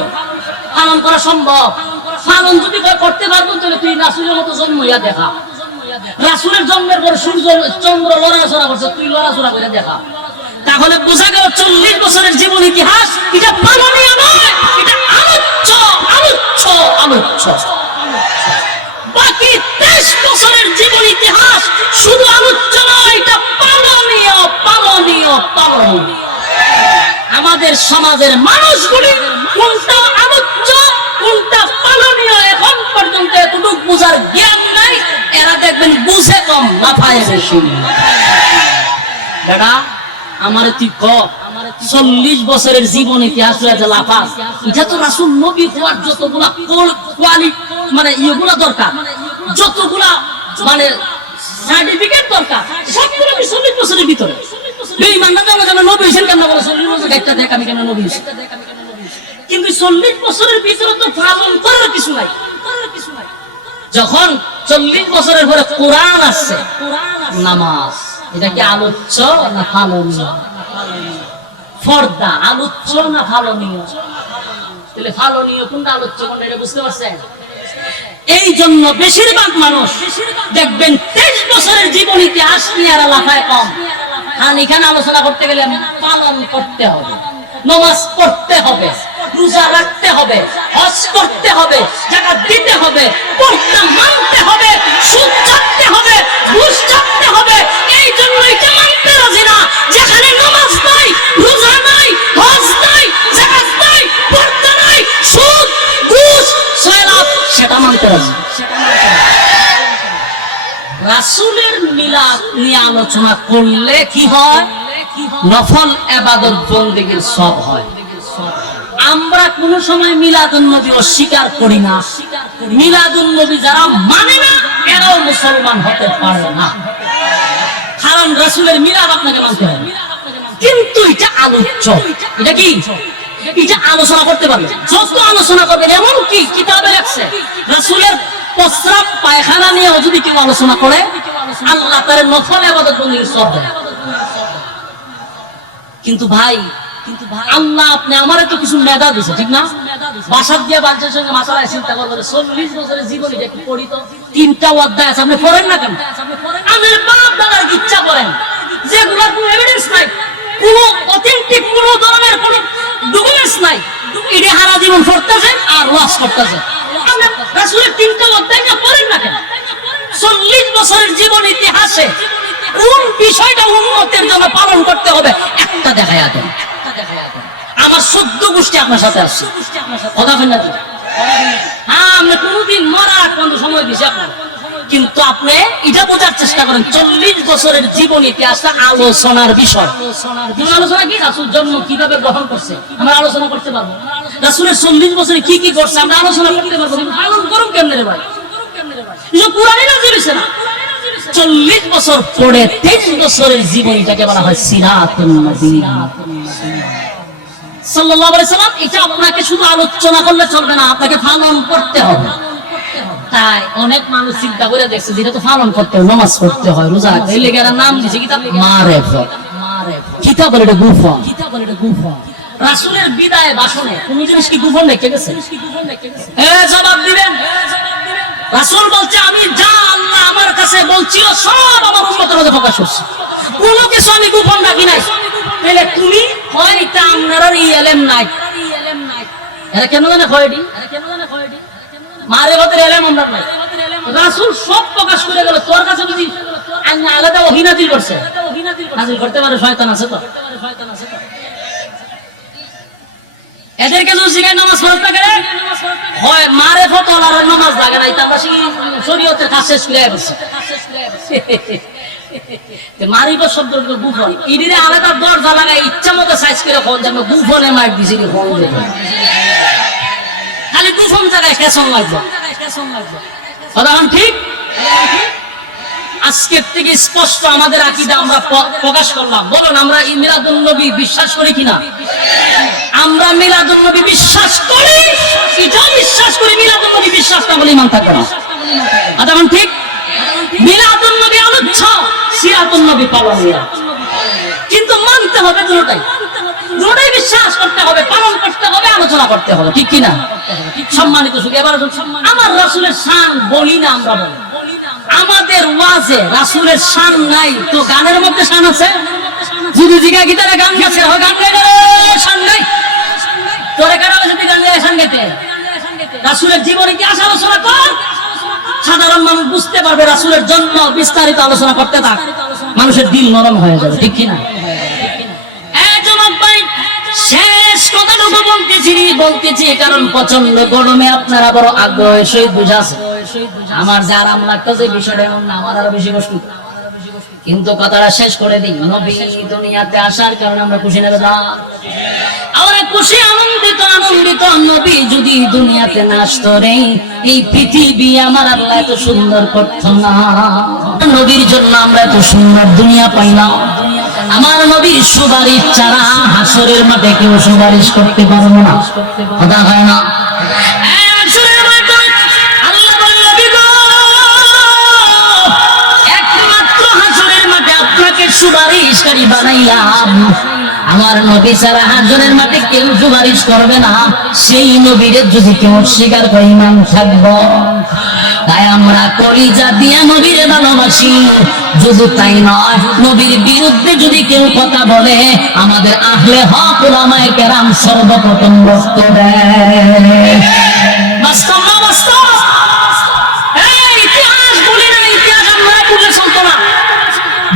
পালন করা সম্ভব? পালন যদি করতে পারবো তাহলে তুই রাসূলের মতো জন্ম হইয়া দেখা। রাসূলের জন্মের পর সূর্য চন্দ্র লড়াচড়া করছে, তুই লড়াচড়া করে দেখা। তাহলে বোঝা গেল 40 বছরের জীবন ইতিহাস এটা পালনীয় নয়, এটা আলোচ্য আলোচ্য আলোচ্য। বাকি 23 বছরের জীবন ইতিহাস শুধু আলোচ্য নয়, এটা পালনীয় পালনীয় পালনীয়। আমাদের সমাজের মানুষগুলি কোনটা আলোচ্য কোনটা পালনীয় এখন পর্যন্ত এতটুকু বোঝার জ্ঞান নাই। এরা দেখবেন বুঝে কম, লাফায় বেশি। দাদা আমার তুই ক 40 বছরের জীবন ইতিহাস লাফা, এটা তো রাসূল নবী হওয়ার যতগুলা মানে ইয়েগুলা দরকার, যতগুলা মানে সার্টিফিকেট দরকার, সবগুলো 40 বছরের ভিতরে। বেঈমান না জানা জানা নবী হিসেবে কেন বলে 40 বছর একটা দেখ আমি কেন নবী হিসেবে। কিন্তু 40 বছরের ভিতরে তো পালন করার কিছু নাই। যখন 40 বছরের পরে কোরআন আসছে, নামাজ এটা কি আলোচ্য না পালনীয়? পর্দা আলোচ্য না পালনীয়? তাহলে পালনীয় কোনটা আলোচ্য কোনটা এটা বুঝতে পারছেন? এই জন্য বেশিরভাগ মানুষ দেখবেন 23 বছরের জীবন ইতিহাস নিয়ে আর লাফায় কম। কারণ এখানে আলোচনা করতে গেলে পালন করতে হবে, নামাজ পড়তে হবে, রোজা রাখতে হবে, হজ করতে হবে, যাকাত দিতে হবে, পর্দা মানতে হবে, সুদ ছাড়তে হবে, ঘুষ ছাড়তে হবে। এই জন্য এটা মানতে রাজি না যেখানে নামাজ নাই, রোজা নাই, হজ নাই, যাকাত নাই, পর্দা নাই, সুদ ঘুষ সয়লাভ, সেটা মানতে রাজি। রাসূলের মিলাদ নিয়ে আলোচনা করলে কি হয়? নফল ইবাদত বন্দেগীর সব হয়। আমরা কোন সময় মিলাদুন নবী অস্বীকার করি না। মিলাদুন নবী যারা মানে না এরাও মুসলমান হতে পারে না। কারণ রাসূলের মিলাদ আপনাকে মানতে হবে। কিন্তু এটা আলোচ্য, এটা কি এটা আলোচনা করতে পারবে, যত আলোচনা করবেন। এমন কি কিতাবে লেখছে রাসূলের প্রস্রাব পায়খানা নিয়ে যদি কেউ আলোচনা করে আল্লাহ তার নফল ইবাদত বন্দেগীর সওয়াব দেয়। কিন্তু ভাই আল্লাহ আপনি আমারে তো কিছু মেধা দিয়েছে, ঠিক না? বাসার দিয়ে বাচ্চার সঙ্গে মাসালায় চিন্তা করবেন, 40 বছরের জীবনী একটু পড়ি তো, 3টা অধ্যায় আছে, আপনি পড়েন না কেন? আমার বাপ দাদার ইচ্ছা করেন যেগুলোর কোনো এভিডেন্স নাই, কোনো অথেন্টিক কোনো ধরনের কোনো ডকুমেন্টস নাই, এটি সারা জীবন পড়তেছেন আর ওয়াজ করতেছেন। আপনি রাসূলের 3টা অধ্যায় না পড়েন না কেন? 40 বছরের জীবন ইতিহাসে কোন বিষয়টা উম্মতের জন্য পালন করতে হবে একটা দেখায়া দেন। আমার 14 গোষ্ঠী আপনার সাথে আছে, কথা বলেন না? হ্যাঁ, আমরা কোনদিন মরার কোনো সময় দিছি আপনার, কিন্তু আপনি এটা বোঝার চেষ্টা করেন 40 বছরের জীবন ইতিহাসটা আলোচনার বিষয়। আলোচনা কি? রাসূল জন্ম কিভাবে গ্রহণ করছে আমরা আলোচনা করতে পারবো, রাসূলের 40 বছরে কি কি করছে আমরা আলোচনা করতে পারবো, কিন্তু পালন করুন কেমনে রে ভাই? কুরআনে নাযিল হইছে না, 40 বছর পরে 23 বছরের জীবনীটাকে বলা হয় সিরাতুন নবী সাল্লাল্লাহু আলাইহি সাল্লাম। এটা আপনাকে শুধু আলোচনা করলে চলবে না, আপনাকে পালন করতে হবে। তাই অনেক মানুষ চিন্তা করে দেখছে যেটা তো পালন করতে হয়, নামাজ পড়তে হয়, রোজা রাখতে হয়, এই লেগে এরা নাম দিয়েছে কিতাব মারেফত। কিতাব এটা গুফা, রাসূলের বিদায় ভাষণে কোন জিনিস কি গোপন রেখে গেছে? জবাব দিবেন। রাসূল বলছে আমি যা আল্লাহ আমার কাছে বলছিল সব আমার উম্মতের মধ্যে প্রকাশ করছি, কোনো কিছু আমি গোপন রাখি নাই। তাহলে তুমি হয় এটা আপনার ইলম নাই, এরা কেন জানে খয়ডি মারেফতের ইলম আমরা নাই। রাসূল সব প্রকাশ করে গেল, তোর কাছে যদি আমি আলাদা ওহী নাযিল করছে, নাযিল করতে পারে শয়তান আছে তো। এদেরকে যদি শিখায় নামাজ পড়তে গেলে হয় মারেফত ওয়ালার নামাজ লাগে না, এটা আমরা শরীয়তের কাজ শেষ করে আসছে। মারিব শব্দ গুফন, ইডিরে আলাদা দরজা লাগায় ইচ্ছা মতো সাইজ করে ফোন যাবে, গুফনে মার দিছি ফোন দেবে, খালি গুফন জায়গায় কেসন লাগবে, কথা ঠিক? আজকের থেকে স্পষ্ট আমাদের আকীদা আমরা প্রকাশ করলাম। বলুন আমরা মিলাদুন নবী বিশ্বাস করি কিনা? আমরা মিলাদুন নবী বিশ্বাস করি, এটাও বিশ্বাস করি মিলাদুন নবী বিশ্বাস না বলে ঈমান থাকবে না, কথা ঠিক? মিলাদুন নবী আলোচ্য, সিরাতুন নবী পালনীয়, কিন্তু মানতে হবে দুটোটাই, দুটোটাই বিশ্বাস করতে হবে, পালন করতে হবে, আলোচনা করতে হবে, ঠিক কিনা? সম্মানিত সুখী, এবার আমার রাসূলের শান বলি না, আমরা বলি আমাদের ওয়াজে রাসূলের শান নাই তো গানের মধ্যে শান আছে? যদি জিগা গিটারে গান গাছে হয় গান গাইলে শান নাই, তোরে কারা যদি গান গায় শান গাইতে? রাসূলের জীবনে কি আসা আলোচনা কর, সাধারণ মানুষ বুঝতে পারবে। রাসূলের জন্য বিস্তারিত আলোচনা করতে থাক, মানুষের দিল নরম হয়ে যাবে, ঠিক কিনা? শেষ কথাটুকু বলতেছি কারণ প্রচন্ড গরমে আপনারা বড় আগ্রহের সহিত বুঝাছে, আমার যা আরাম লাগতেছে বিষয়টা এমন না, আমার আরো বেশি কষ্ট, কিন্তু কথাটা শেষ করে দিই। নবী দুনিয়াতে আসার কারণে আমরা খুশি নেবে না, আমরা খুশি আনন্দিত নবী যদি দুনিয়াতে না আসতো রে এই পৃথিবী আমার আল্লাহ এত সুন্দর করতো না। নবীর জন্য আমরা এত সুন্দর দুনিয়া পাইলাম। আমার নবীর সুপারিশ ছাড়া হাসরের মাঠে কেউ সুপারিশ করতে পারবো না, কথা হয় না? একমাত্র হাসরের মাঠে আপনাকে সুপারিশকারী বানাইলাম, আমার নবী ছাড়া হাসরের মাঠে কেউ সুপারিশ করবে না। সেই নবীর যদি কেউ অস্বীকার করে ঈমান থাকবো। তাই আমরা কলিজা দিয়া নবীর ভালোবাসি, যদি তাই নয় নবীর বিরুদ্ধে যদি কেউ কথা বলে আমাদের আহলে হক উলামায়ে কেরাম সর্বপ্রথম বক্তব্য দেয়। বাস্তব না বাস্তব? ইতিহাস বলি না, ইতিহাস আমরা বললে চলতো না।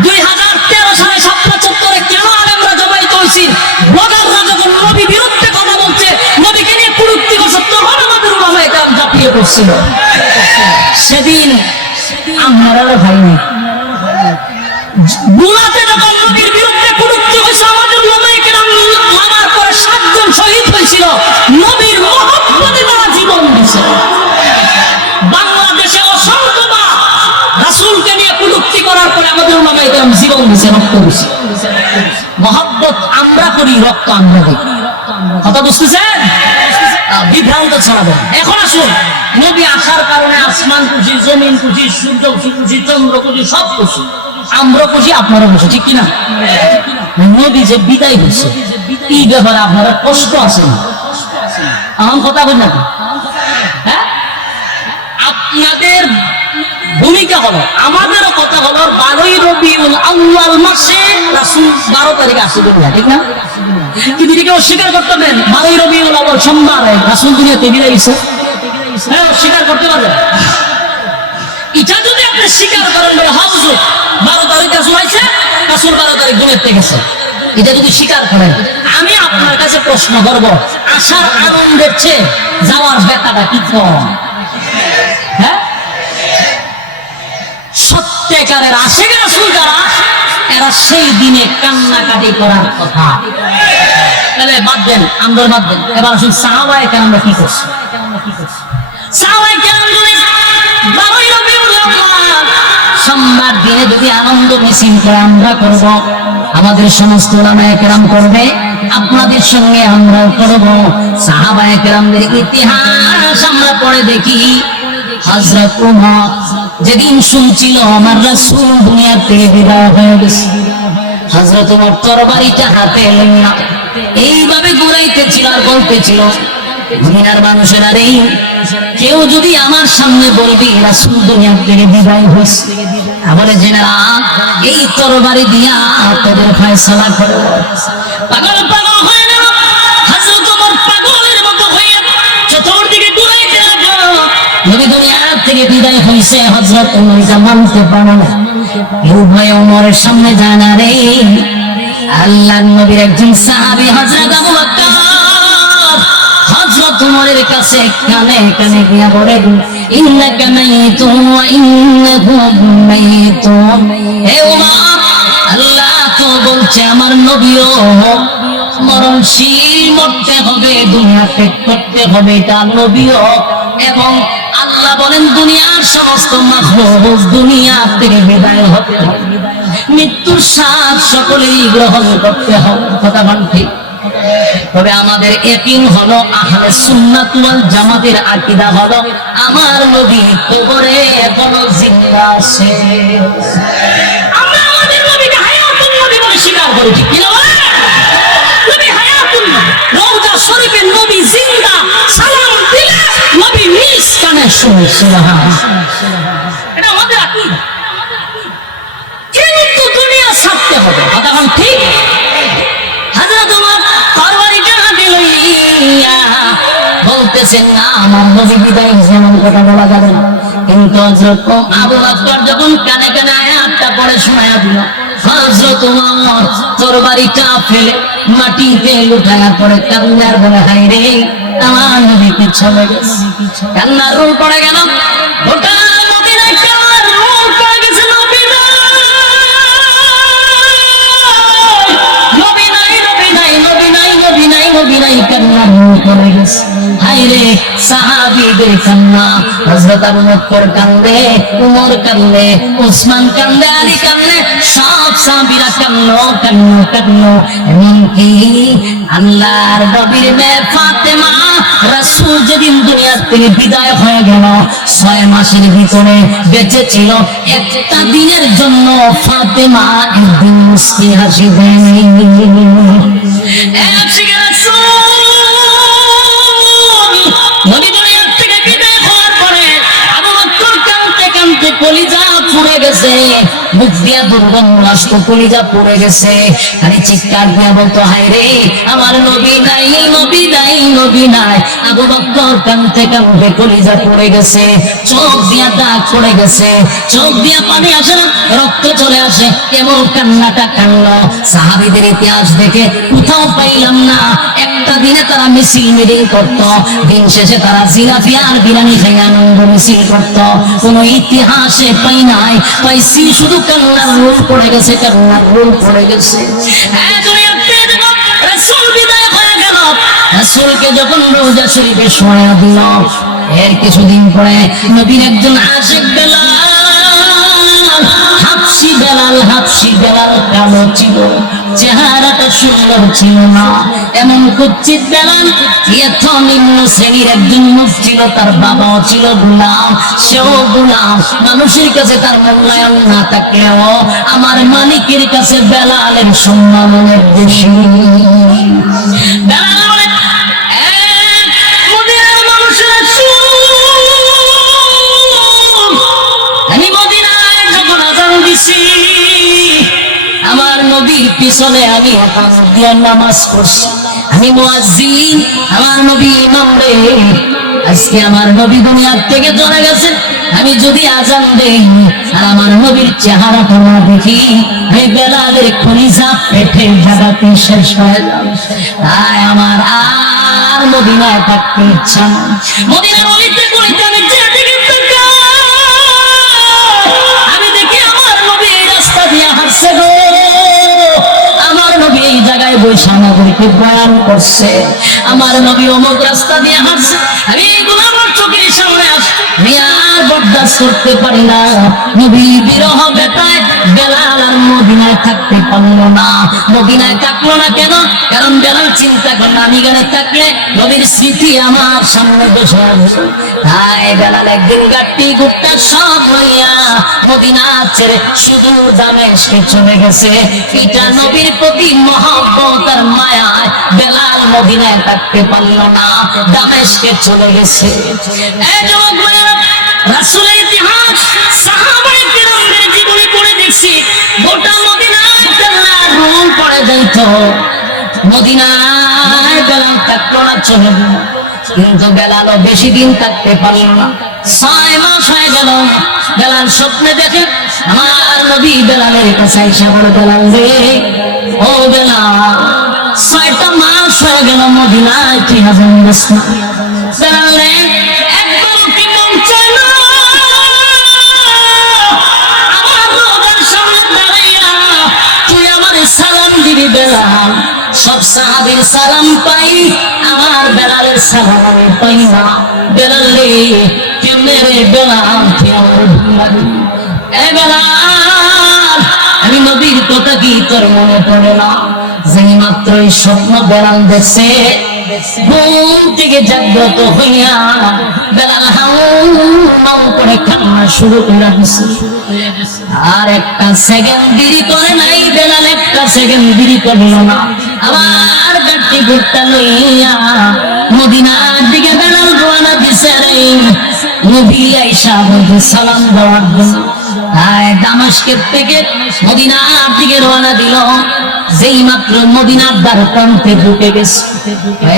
2013 সালে ৭ চত্বরে কেন আলেমরা জবাইতে হয়েছি? ব্লগাররা যখন নবী বিরুদ্ধে কথা বলছে, নবীকে নিয়ে কুরুক্তি করছে, তখন আমাদের উলামায়ে কেরাম ঝাঁপিয়ে পড়ছিল। সেদিন আমরা ভাই নেই, বুলাতে যখন নবীর বিরুদ্ধে কুরুক্তি হয়েছে আমাদের উলামায়ে কেরাম মারার পরে 7 জন শহীদ হয়েছিল, নবীর মহব্বতে তারা জীবন দিয়েছে। বাংলাদেশে অসংখ্যবার রাসূলকে নিয়ে কুরুক্তি করার পরে আমাদের উলামায়ে কেরাম জীবন দিয়েছে, রক্ত দিয়েছে। মহব্বত আমরা করি, রক্ত আমরা দিই। কথা বুঝতেছেন? বিভ্রান্ত ছড়াবে। এখন আসুন, নবী আসার কারণে আসমান খুশি, জমিন খুশি, সূর্য খুশি, চন্দ্র খুশি, সব খুশি, আমরা খুশি, আপনারা খুশি, ঠিক কিনা? নবী যে বিদায় হয়েছে এই ব্যাপারে আপনারা কষ্ট আছে না? আমার কথা বল না, হ্যাঁ? আপনাদের ভূমিকা হলো, আমাদেরও কথা হলো 12ই রবিউল আউয়াল মাসে রাসূল 12 তারিখে আসছে দুনিয়া, ঠিক না? কিন্তু এটাকে অস্বীকার করতে পারেন 12ই রবিউল আউয়াল সোমবারে রাসূল দুনিয়াতে বিদায় হয়েছে, হ্যাঁ অস্বীকার করতে পারবেন? এটা যদি আপনি স্বীকার করেন বলে হাফজু 12 তারিখ রাসূল আইছে, রাসূল 12 তারিখ দুনিয়াতে গেছে, এটা যদি স্বীকার করেন, আমি আপনার কাছে প্রশ্ন করব, আসার আনন্দের চেয়ে যাওয়ার ব্যথাটা কি কম? হ্যাঁ, সত্যিকারের আশিক রাসূল যারা, এরা সেই দিনে কান্নাকাটি করার কথা। তাহলে বাদ দেন, আমরা বাদ দেন, এবার আসুন সাহাবায়ে কেরামরা কি করছে। সাহাবায়ে কেরাম যদি 12ই রবিউল আউয়াল সোমবার দিনে যদি আনন্দ মিছিল করে আমরা করব, আমাদের সমস্ত উলামায়ে কেরাম করবে, আপনাদের সঙ্গে আমরাও করব। সাহাবায়ে কেরামদের ইতিহাস আমরা পড়ে দেখি। হযরত ওমর যেদিন শুনছিল আমার রাসূল দুনিয়া থেকে বিদায় হয়ে গেছে, হযরত ওমর তরবারিটা হাতে লইয়া এইভাবে ঘুরাইতেছিল আর বলতেছিল, দুনিয়ার মানুষেরা রে, কেউ যদি আমার সামনে বলবি রাসূল দুনিয়া থেকে বিদায় হয়েছে, তাহলে জেনেরা এই তরবারি দিয়া তোদের ফয়সালা করব। পাগল পাগল হয়ে গেল হযরত ওমর, পাগলের মতো হয়ে চতুর্দিকে ঘুরাইতে লাগলো। নবী দুনিয়া থেকে বিদায় হয়েছে, হযরত ওমর যা মানতে পারে না, কেউ ভয়ে ওমরের সামনে যায় না রে। আল্লাহর নবীর একজন সাহাবী হযরত আবু বকর হযরত ওমরের কাছে কানে কানে গিয়া বলে, ইন্নাকা মাইতুন ওয়া ইন্নাহুম মাইতুন। হে ওমর, আল্লাহ তো বলছে আমার নবীও মরণশীল, মরতে হবে, দুনিয়া ত্যাগ করতে হবে, এটা নবীও। এবং আল্লাহ বলেন দুনিয়ার সমস্ত মাখলুক দুনিয়া থেকে বিদায় হতে হবে, মৃত্যুর স্বাদ সকলেই গ্রহণ করতে হবে। কথা বল ঠিক? তবে আমাদের ইয়াকিন হলো, আহলে সুন্নাত ওয়াল জামাতের আকীদা হলো, আমার নবী কবরে এখনো জিন্দা আছে। আমরা আমাদের নবীকে হায়াতুন নবী বলে স্বীকার করি, ঠিক কি না? নবী হায়াতুন নবী, রওজা শরীফে নবী জিন্দা, সালাম দিলে নবী নিজ কানে শুনে। সুবহানাল্লাহ, এটা আমাদের আকীদা। কিন্তু দুনিয়া ছাড়তে হবে, কথা বল ঠিক? হযরত ওমর তরবারিটা হাতে লইয়া বলতেছেন, না আমার নবী বিদায় যেমন কথা বলা যাবে না। কিন্তু হযরত আবু বকর যখন কানে কানে আয়াতটা পড়ে শোনায়া দিল, হযরত ওমর তরবারিটা ফেলে মাটিতে লুটায়া পড়ে কান্নার বলে, হায় রে আমার নবী কি চলে গেছে। কান্নার রোল পড়ে গেল, গোটা মদিনায় কান্নার রোল পড়ে গেছে। সাহাবীদের কান্না, হযরত আবু বকর কান্দে, ওমর কান্দে, ওসমান কান্দে, আলী কান্দে, সব সাহাবীরা কান্না কান্না কান্না। এমনকি আল্লাহর নবীর মেয়ে ফাতেমা, রাসূল যেদিন দুনিয়া থেকে বিদায় হয়ে গেল, 6 মাসের ভিতরে বেঁচে ছিল, একটা দিনের জন্য ফাতেমা একদিন মুস্কি হাসি দেয়নি। নবী দুনিয়া থেকে বিদায় হওয়ার পরে আবু বকর কাঁদতে কাঁদতে কলিজা পুড়ে গেছে, মুখ দিয়া দুর্গন্ধ আসতো, কলিজা পুড়ে গেছে, খালি চিৎকার দিয়া বলতো, হায় রে আমার নবী নাই, নবী নাই, নবী নাই। আবু বকর কাঁদতে কাঁদতে কলিজা পুড়ে গেছে, চোখ দিয়া দাগ পড়ে গেছে, চোখ দিয়া পানি আসে না, রক্ত চলে আসে, কেমন কান্নাটা কান্না। সাহাবীদের ইতিহাস দেখে কোথাও পাইলাম না একটা দিনে তারা মিছিল মিটিং করত, দিন শেষে তারা জিলাপি আর বিরিয়ানি খেয়ে আনন্দ মিছিল করত। কোন ইতিহাসে পাই নাই, পাইছি শুধু কান্নার রোল পড়ে গেছে, কান্নার রোল পড়ে গেছে। রাসূল বিদায় হয়ে গেল, রাসূলকে যখন রওজা শরীফে শোয়া দিল, এর কিছুদিন পরে নবীর একজন আশিক বেলাল, হাবশি বেলাল, হাবশি বেলাল কালো ছিল, চেহারাটা সুন্দর ছিল না। এমন কুচ্ছিত বেলাল, এত নিম্ন শ্রেণীর একজন লোক ছিল, তার বাবাও ছিল গোলাম, সেও গোলাম। মানুষের কাছে তার মূল্যায়ন না থাকলেও আমার মালিকের কাছে বেলালের সম্মান অনেক বেশি। বেলাল বলে, মদিনার মানুষেরা আমি মদিনায় যখন আযান দিছি, আমার নবীর পিছনে আমি একামত দিয়ে নামাজ পড়ছি। আমি মুয়াজ্জিন, আমার নবী ইমাম রে। আজকে আমার নবী দুনিয়ার থেকে চলে গেছে, আমি যদি আযান দেই আর আমার নবীর চেহারাটা না দেখি, আমি বেলালের কলিজা পেটে জাগাতে শেষ হয়ে যাবে। তাই আমার আর মদিনায় থাকতে ইচ্ছা না। মদিনার অলিতে গলিতে আমি যেদিকে তাকাই, আমি দেখি আমার নবী রাস্তা দিয়ে হাঁটছে গো। আমার নবী এই জায়গায় বৈশা আমাদেরকে বয়ান করছে। আমার নবী অমুক রাস্তা দিয়ে হাঁটছে, আমি এইগুলো আমার চোখের সামনে আসছে, আমি আর বরদাস্ত করতে পারি না। নবী বিরহ বেতায় বেলাল আর মদিনায় থাকতে পারলো না। মদিনায় থাকলো না কেন? কারণ বেলাল চিন্তা করলো, আমি এখানে থাকলে নবীর স্মৃতি আমার সামনে বসে আসবে। তাই বেলাল একদিন গাড়ি গুপ্তা সব লইয়া মদিনা ছেড়ে সুদূর দামেস্কে চলে গেছে। এটা নবীর প্রতি মহব্বত আর মায়ায় বেলাল মদিনায় থাকতে পারল না, দামেস্কে চলে গেছে। এই যুবক ভাইরা, রাসূলের ইতিহাস, সাহাবায়ে কিরামদের জীবনে পড়ে দেখছি, গোটা মদিনায় আল্লাহর রূল পড়ে যাইত। মদিনায় বেলাল থাকলো না, চলে গেল। কিন্তু বেলালও বেশি দিন থাকতে পারল না। 6 মাস হয়ে গেল। বেলাল স্বপ্নে দেখে আমার নবী বেলালের কাছে এসে বলে, বেলাল রে, ও বেলাল, 6টা মাস হয়ে গেল মদিনায় তুই আযান দিস না। বেলাল রে, একবার কি মন চায় না আমার রোজার সামনে দাঁড়াইয়া তুই আমার সালাম দিবি? বেলাল, সব সাহাবীর সালাম পাই, আমার বেলালের সালাম আমি পাই না। বেলাল রে, কেমনে রে বেলাল, তুই আমার ভুল লাগে? এ বেলাল, আমি নবীর কথা কি তোর মনে পড়ে না? যেই মাত্র এই স্বপ্ন বেলাল দেখছে, ঘুম থেকে জাগ্রত হইয়া বেলাল হাউ করে কান্না শুরু করে দিছে। আর একটা সেকেন্ড দেরি করে নাই বেলাল, একটা সেকেন্ড দেরি করলো না। আবার গাড়ি ঘুরতে লইয়া মদিনার দিকে বেলাল রওনা দিছে। রে নবী আয়েশা বলতে সালাম দেওয়ার জন্য দামেস্কের থেকে মদিনার দিকে রওনা দিল। যেই মাত্র মদিনার দ্বার প্রান্তে ঢুকে গেছে,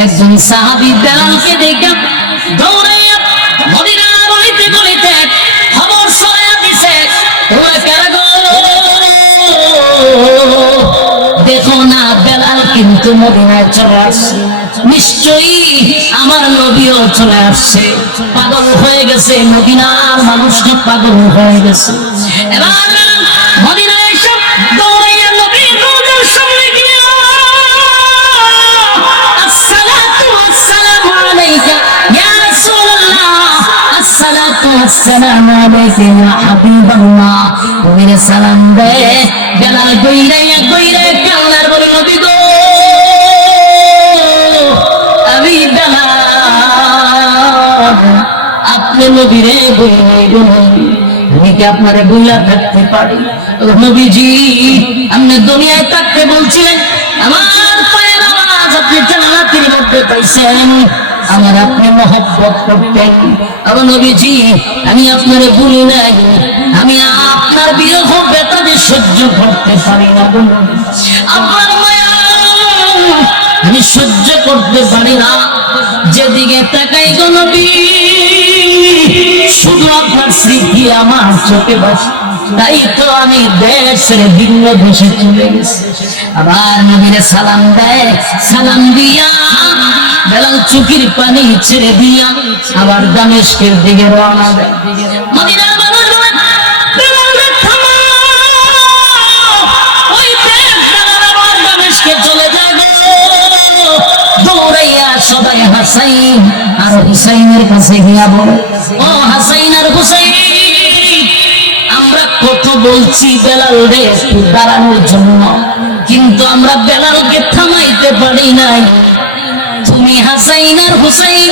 একজন সাহাবী বেলালকে দেখে দৌড়াইয়া মদিনার গলিতে গলিতে খবর ছড়াইয়া দিছে, তোমরা কারা গো? দেখো না, বেলাল কিন্তু মদিনায় চলে আসছে, নিশ্চয়ই আমার নবীও চলে আসছে। পাগল হয়ে গেছে, মদিনার মানুষটা পাগল হয়ে গেছে। এবার মদিনায় এসে দৌড়াইয়া নবীর রওজার সামনে গিয়া আসসালাতু ওয়াসসালামু আলাইকা ইয়া রাসূলুল্লাহ, আসসালাতু ওয়াসসালামু আলাইকা ইয়া হাবিবাল্লাহ, নবীর সালাম দে। বেলাল গইরাইয়া কান্নার বলে, নবী গো, আমি বেলাল, আপনি নবীরে বইলেন, আমি কি আপনারে বইলা থাকতে পারি? নবীজি, আপনি দুনিয়ায় থাকতে বলছিলেন আমার পায়ের আওয়াজ আপনি জান্নাতের মধ্যে পাইছেন, আমার আপনি মহব্বত করতেন। আর নবীজি, আমি আপনারে ভুলি নাই, আমি আপনার বিরহ বেদনা সহ্য করতে পারি না। আপনার মায়া আমি সহ্য করতে পারি না। যেদিকে তাকাই গো নবী, শুধু আপনার স্মৃতি আমার চোখে বাসে। তাই তো আমি দেশের ভিন্ন দেশে চলে গেছি। আবার নবীরে সালাম দেয়, সালাম দিয়া বেলাল চোখের পানি ছেড়ে দিয়া আবার দামেস্কের দিকে রওনা দেয়। মদিনার মানুষ বলে, বেলাল রে থামো, ওই দেশ বেলাল আবার দামেস্কে চলে যায় গো। দৌড়াইয়া সবাই হাসাইন আর হুসাইনের কাছে গিয়া বলে, ও হাসাইন আর হুসাইন, আমরা কত বলছি বেলাল রে একটু দাঁড়ানোর জন্য, কিন্তু আমরা বেলালকে থামাইতে পারি নাই। তুমি হাসাইন আর হুসাইন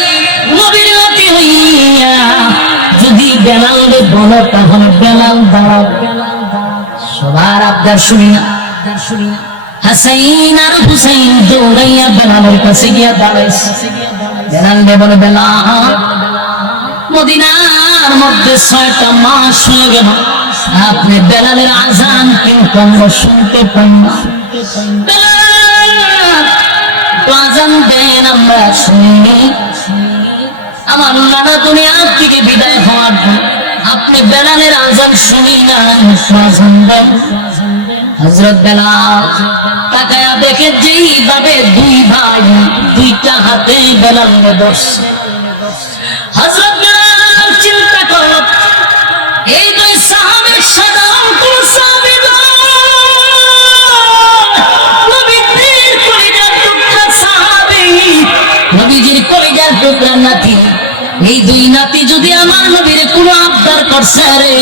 নবীর নাতি হইয়া যদি বেলালকে বলো তাহলে বেলাল দাঁড়াও। সবার আবদার শুনি না, হাসাইন আর হুসাইন দৌড়াইয়া বেলালের কাছে গিয়া দাঁড়াইছে। বেলাল বলে, বেলাল মদিনার মধ্যে 6টা মাস হয়ে গেল, আপনি বেলালের আজান কিন্তু আমরা শুনতে পাই না। আজান দেন আমরা শুনি। আমার নানা দুনিয়া থেকে বিদায় হওয়ার পর আপনি বেলালের আজান শুনি না, আজান দেন। হযরত বেলাল তাকায়া দেখে যেইভাবে দুই ভাই দুইটা হাতে বেলালকে ধরছে। হযরত বেলাল চিন্তা করল, এই দুই সাহাবীর সাধারণ কোন সাহাবী নবীজির কলিজার টুকরা সাহাবী, নবীজির কলিজার টুকরা নাতি। এই দুই নাতি যদি আমার নবীর কোন আবদার করছে রে,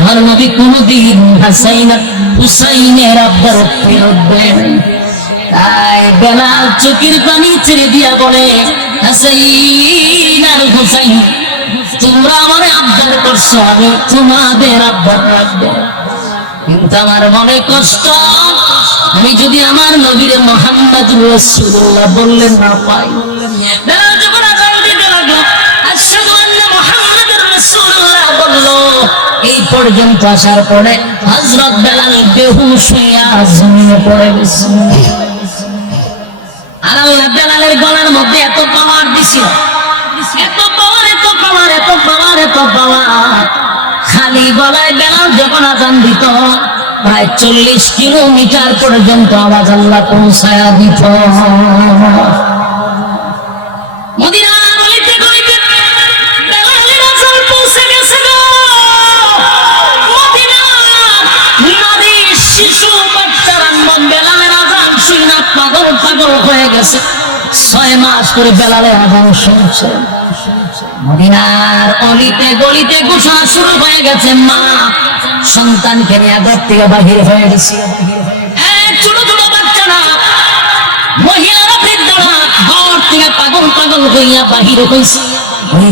আমার নবী কোনদিন হাসাইন হুসাইনের আবদার ফেরত দেন। তাই বেলাল চোখের পানি ছেড়ে দিয়া বলে, হাসাইন আর হুসাইন তোমরা আমার আবদার করছো, আমি তোমাদের আবদার রাখবো। কিন্তু আমার মনে কষ্ট, আমি যদি আমার নবীর মুহাম্মদুর রাসূলুল্লাহ বললেন না পাই। বেলাল যখন আযান দিতে লাগলো, আশহাদু আন্না মুহাম্মাদুর রাসূলুল্লাহ বললো, এই পর্যন্ত আসার পরে হযরত বেলাল বেহুশ হইয়া জমিনে পড়ে গেছে। আর আল্লাহ বেলালের গলার মধ্যে এত পাওয়ার দিছিল, এত পাওয়ার, এত পাওয়ার, এত পাওয়ার, এত পাওয়ার। খালি গলায় বেলাল যখন আজান দিত প্রায় 40 কিলোমিটার পর্যন্ত আওয়াজ আল্লাহ পৌঁছায়া দিত। মদিনার গলিতে গলিতে বেলালের আজান পৌঁছে গেছে গো। মদিনার নারী শিশু বাচ্চারা বেলালের আজান শুনে পাগল পাগল হয়ে গেছে। 6 মাস করে বেলালের আজান শুনছে। মদিনার অলিতে গলিতে ঘোষণা শুরু হয়ে গেছে, মা সন্তানকে নিয়ে ঘর থেকে বাহির হয়ে গেছে। ছোট ছোট বাচ্চারা, মহিলারা, বৃদ্ধরা ঘর থেকে পাগল পাগল হইয়া বাহির হয়েছে।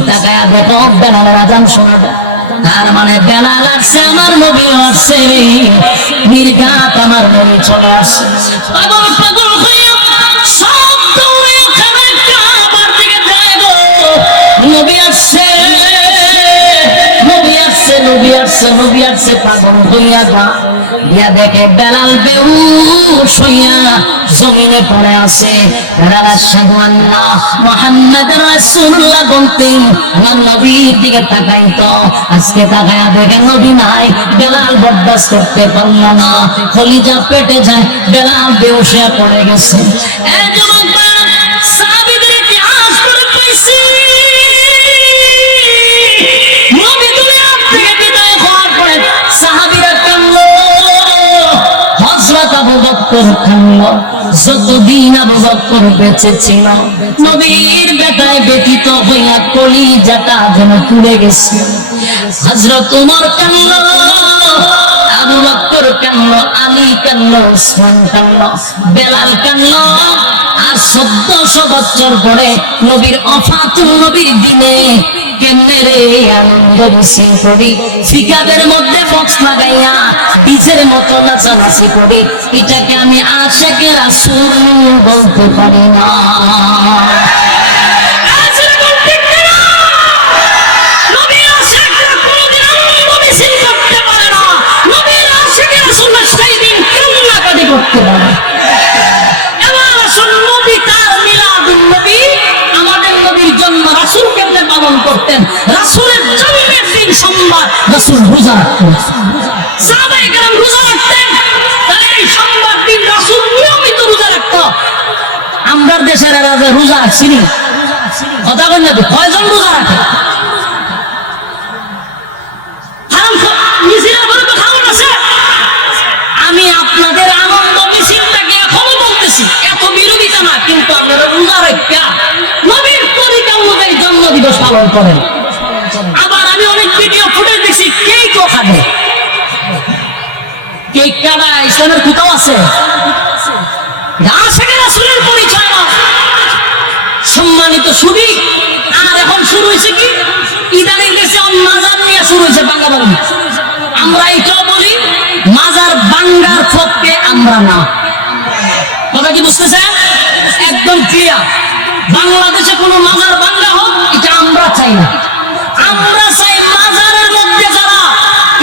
তাকায়া দেখো বেলালের আজান শোনা যায়। তার মানে বেলাল আসছে, আমার নবী আসছে রে, নির্ঘাত আমার নবী চলে আসছে। পাগল পাগল হইয়া সব দৌড়ে ওখানে কাবার দিকে যায় গো। নবী আসছে, নবী আসছে, নবী আসছে, নবী আসছে। পাগল হইয়া গিয়া দেখে বেলাল বেহুশ হইয়া জমিনে পড়ে আছে। বেলাল আশহাদু আন্না মুহাম্মাদুর রাসূলুল্লাহ বলতেন, আমার নবীর দিকে তাকাইতো। আজকে তাকায়া দেখে নবী নাই। বেলাল বরদাস্ত করতে পারল না, কলিজা পেটে যায়, বেলাল বেহুশ হয়ে পড়ে গেছে। এই যুবক সাহাবীদের ইতিহাস করে পাইছি, নবী দুনিয়া থেকে বিদায় হওয়ার পরে সাহাবীরা কাঁদলো, হযরত আবু বকর কাঁদলো। যতদিন আবু বকর বেঁচে ছিল নবীর বেটায় ব্যতীত হইয়া কলিজাটা যেন পুড়ে গেছে। হযরত ওমর কাঁদলো, আবু বকর কাঁদলো, আলী কাঁদলো, ওসমান কাঁদলো, বেলাল কাঁদলো। আর 1400 বছর পরে নবীর ওফাতুন নবীর দিনে কেমনে রে আনন্দ মিছিল করি, ফিকাদের মধ্যে বক্স লাগাইয়া পিছের মতো নাচানাচি করি। এটাকে আমি আশিকে রাসূল বলতে পারি না। করতে পারে পালন করতেন। রাসূলের জন্মের দিন সোমবার রাসূল রোজা রাখতেন, সাহাবায়ে কেরাম রোজা রাখতেন। এই সোমবার দিন রাসূল নিয়মিত রোজা রাখতো। আমরা দেশের রাজা রোজা রাখছিনি, কথা বলেন না তো, কয়জন রোজা রাখে? আমি আপনাদের আনন্দ মিছিলটাকে এখনো বলতেছি, এত বিরোধিতা না, কিন্তু আপনারা রোজা রাখা নবীর তরিকা অনুযায়ী জন্ম দিবস পালন করেন। আবার আমি অনেক ভিডিও ফুটেজ দেখছি কেকও খাবে। কেক কাটা ইসলামের কোথাও আছে? আশিকে রাসূলের পরিচয় না। সম্মানিত সুধী, আর এখন শুরু হয়েছে কি, ইদানিং দেশে মাজার নিয়ে শুরু হয়েছে বাংলা বাংলা। আমরা এটাও বলি মাজার বাঙ্গার পক্ষে আমরা না। কথা কি বুঝতেছেন? একদম ক্লিয়ার। বাংলাদেশে কোনো মাজার বাঙ্গা হোক এটা আমরা চাই না। আমরা চাই মাজারের মধ্যে যারা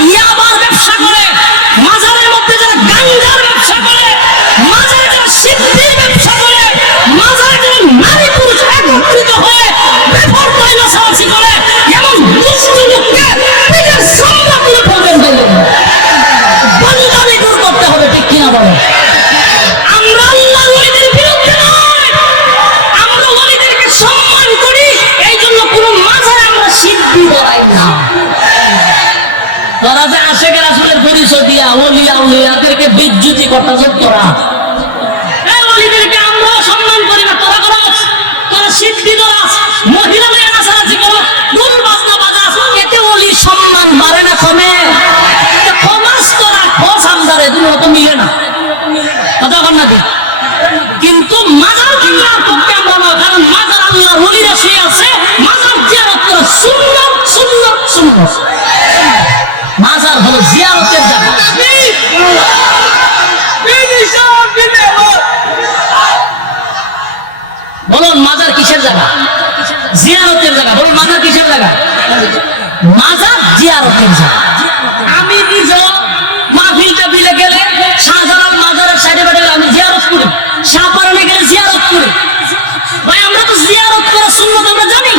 ইয়াবার ব্যবসা করে, মাজারের মধ্যে যারা গাঞ্জার ব্যবসা করে, মাজারে যারা সিদ্ধির ব্যবসা করে, মাজারে যারা নারী পুরুষ একত্রিত হয়ে বেফর তৈলাসাবাসী করে, এমন দুষ্ট লোককে নিজের সামনে তুলে ফেলবেন। বন্দামি দূর করতে হবে, ঠিক কিনা বলো? আমরা আল্লাহর ওলিদের বিরুদ্ধে নয়, আমরা ওলিদেরকে সম্মান করি, এই জন্য কোনো মাজারে আমরা সিদ্ধি করাই না। তোরা যে আশিকে রাসূলের পরিচয় দিয়া ওলিয়া উলিয়াদেরকে বিদ্যুতি করতেছ, তোরা এই ওলিদেরকে আমরাও সম্মান করি না। তোরা করস, তোরা সিদ্ধি ধরাস, মহিলাদের নাচানাচি করো, ঢোল বাজনা বাজাস, এতে ওলির সম্মান বাড়ে না কমে? কমাস তোরা খোঁজ আমদারে দুটো তো মিলে না। কথা বল না। কিন্তু মাজার বাংলার পক্ষে আমরা না, কারণ মাজার আল্লাহর ওলিরা শুয়ে আছে, মাজার জিয়ারত করা সুন্নাত সুন্নাত সুন্নাত। মাজার হলো জিয়ারতের জায়গা। বলুন মাজার কিসের জায়গা? জিয়ারতের জায়গা। বলুন মাজার কিসের জায়গা? মাজার জিয়ারতের জায়গা। আমি নিজ মাহফিলটা বিলে গেলে শাহজালাল মাজারের সাইডে বেড়ে আমি জিয়ারত করি, শাহপারানে গেলে জিয়ারত করি। ভাই আমরা তো জিয়ারত করা সুন্নাত আমরা জানি,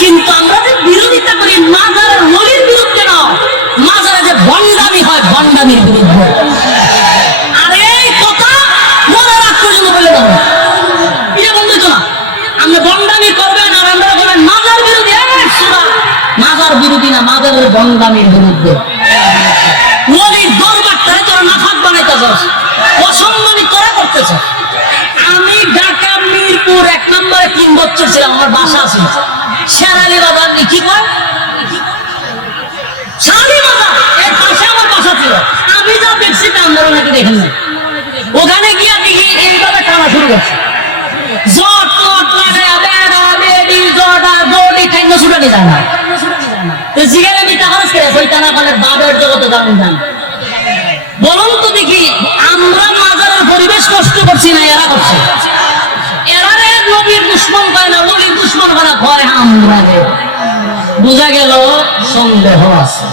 কিন্তু আমরা যে বিরোধিতা করি মাজারের ওলির বিরুদ্ধে না, মাজারে যে ভণ্ডামি হয় ভণ্ডামির বিরুদ্ধে। আর এই কথা মনে রাখ পর্যন্ত বলে দেবো, এটা বন্ধু তো না। আপনি ভণ্ডামি করবেন আর আমরা বলবেন মাজার বিরোধী। মাজার বিরোধী না, মাজারের ভণ্ডামির বিরুদ্ধে। ওলির দরবারটারে তোরা নাফাক বানাইতেছস, অসম্মানিত তোরা করতেছস। আমি ঢাকা মিরপুর 1 নম্বরে 3 বছর ছিলাম, আমার বাসা ছিল শেরালি বাজার। কি কয় শালি বাজার, এর পাশে আমার বাসা ছিল। আমি যা দেখছি তা আপনারা নাকি দেখেন না। ওখানে গিয়া দেখি এইভাবে টানা শুরু করছে, জট টট লাগায়া বেড়া বেড়ি জটা জড়ি খাইনো ছুটানি যায় না। তো জিগারে আমি টাকা খরচ করে শয়তানা কলের বাবের জগতে জানেন জান। বলুন তো দেখি, আমরা মাজারের পরিবেশ কষ্ট করছি না এরা করছে? এরা রে নবীর দুশমন কয় না, ওলির দুশমন করা ভয় আমরা। বুঝা গেল সন্দেহ আছে।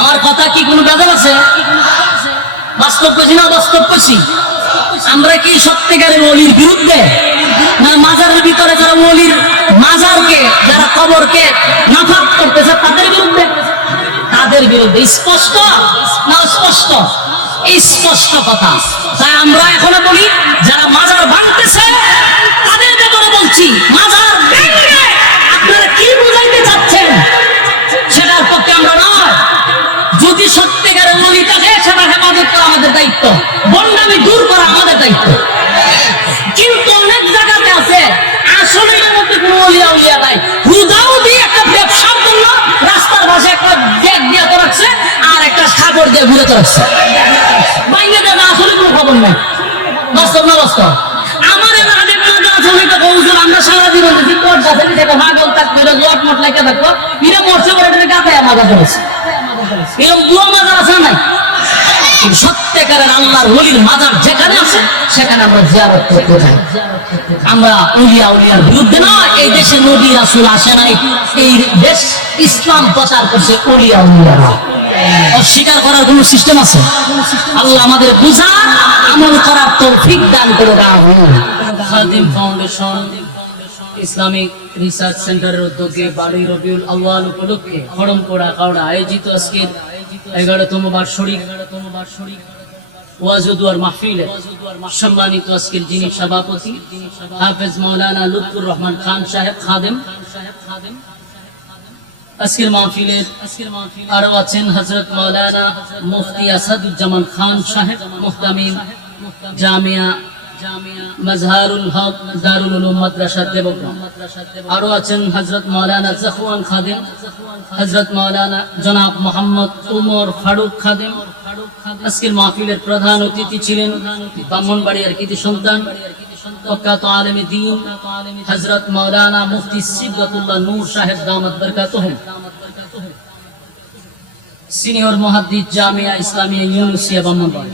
আমার কথা কি কোনো বেজাল আছে? বাস্তব কইছি না বাস্তব কইছি? আমরা কি সত্যিকারের ওলির বিরুদ্ধে, না মাজারের ভিতরে যারা ওলির মাজারকে, যারা কবরকে নাফাক করতেছে তাদের বিরুদ্ধে? তাদের বিরুদ্ধে। স্পষ্ট না স্পষ্ট? স্পষ্ট কথা। তাই আমরা এখনো বলি যারা মাজার ভাঙতেছে তাদের ব্যাপারে বলছি, মাজার ভেঙে আপনারা কি বুঝাইতে চাচ্ছেন সেটার পক্ষে আমরা নয়। যদি সত্যিকারের ওলি থাকে সেটা হেফাজত করা আমাদের দায়িত্ব, বন্ডামি দূর করা আমাদের দায়িত্ব। কিন্তু অনেক জায়গাতে আছে আসলে এর মধ্যে কোনো ওলিয়া উলিয়া নাই, হুদাও দিয়ে একটা ব্যবসার জন্য রাস্তার পাশে একটা ব্যাগ দিয়ে তো রাখছে আর একটা সাগর দিয়ে ঘুরে তো রাখছে। বাইরে দাদা আসলে কোনো খবর নাই। বাস্তব না বাস্তব? আমার এলাকাতে আমরা সারা জীবন দেখি কোর্ট আছে যেটা পাগল থাকতো, এটা জট মট লাগে থাকতো, এটা মরছে পরে এটা গাথায় মাজা করেছে। এরকম দুয়া মাজার আছে নাই? সত্যিকারের আল্লাহর ওলির মাজার যেখানে আছে সেখানে আমরা জিয়ারত করতে যাই। আমরা উলিয়া উলিয়ার বিরুদ্ধে না। এই দেশে নবী রাসূল আসে নাই, এই দেশ ইসলাম প্রচার করছে উলিয়া উলিয়ারা। অস্বীকার করার কোন সিস্টেম আছে? আল্লাহ আমাদের বুঝার আমল করার তৌফিক দান করে দাও। খাদিম ফাউন্ডেশন ইসলামিক রিসার্চ সেন্টারের উদ্যোগে 12 রবিউল আউয়াল উপলক্ষে খড়মপোড়া কাওড়া আয়োজিত আজকের 11তম বার্ষিক ওয়াজ ও দুয়ার মাহফিলে সম্মানিত আজকের যিনি সভাপতি হাফেজ মাওলানা লুৎফুর রহমান খান সাহেব খাদেম, আজকের মাহফিলের আরো আছেন হযরত মাওলানা মুফতি আসাদুজ্জামান খান সাহেব মুহতামিম জামিয়া মাজহারুল হক দারুল উলুম মাদ্রাসা দেবগ্রাম। আরো আছেন হযরত মাওলানা জাফওয়ান খাদেম, হযরত মাওলানা জনাব মোহাম্মদ উমর ফারুক খাদেম, আজকের মাহফিলের প্রধান অতিথি ছিলেন ব্রাহ্মণবাড়িয়ার কৃতি সন্তান প্রখ্যাত আলেমে দ্বীন হযরত মাওলানা মুফতি সিবগাতুল্লাহ নূর সাহেব দামাত বরকাতুহুম, সিনিয়র মুহাদ্দিস জামিয়া ইসলামিয়া ইউনুসিয়া ব্রাহ্মণবাড়ি।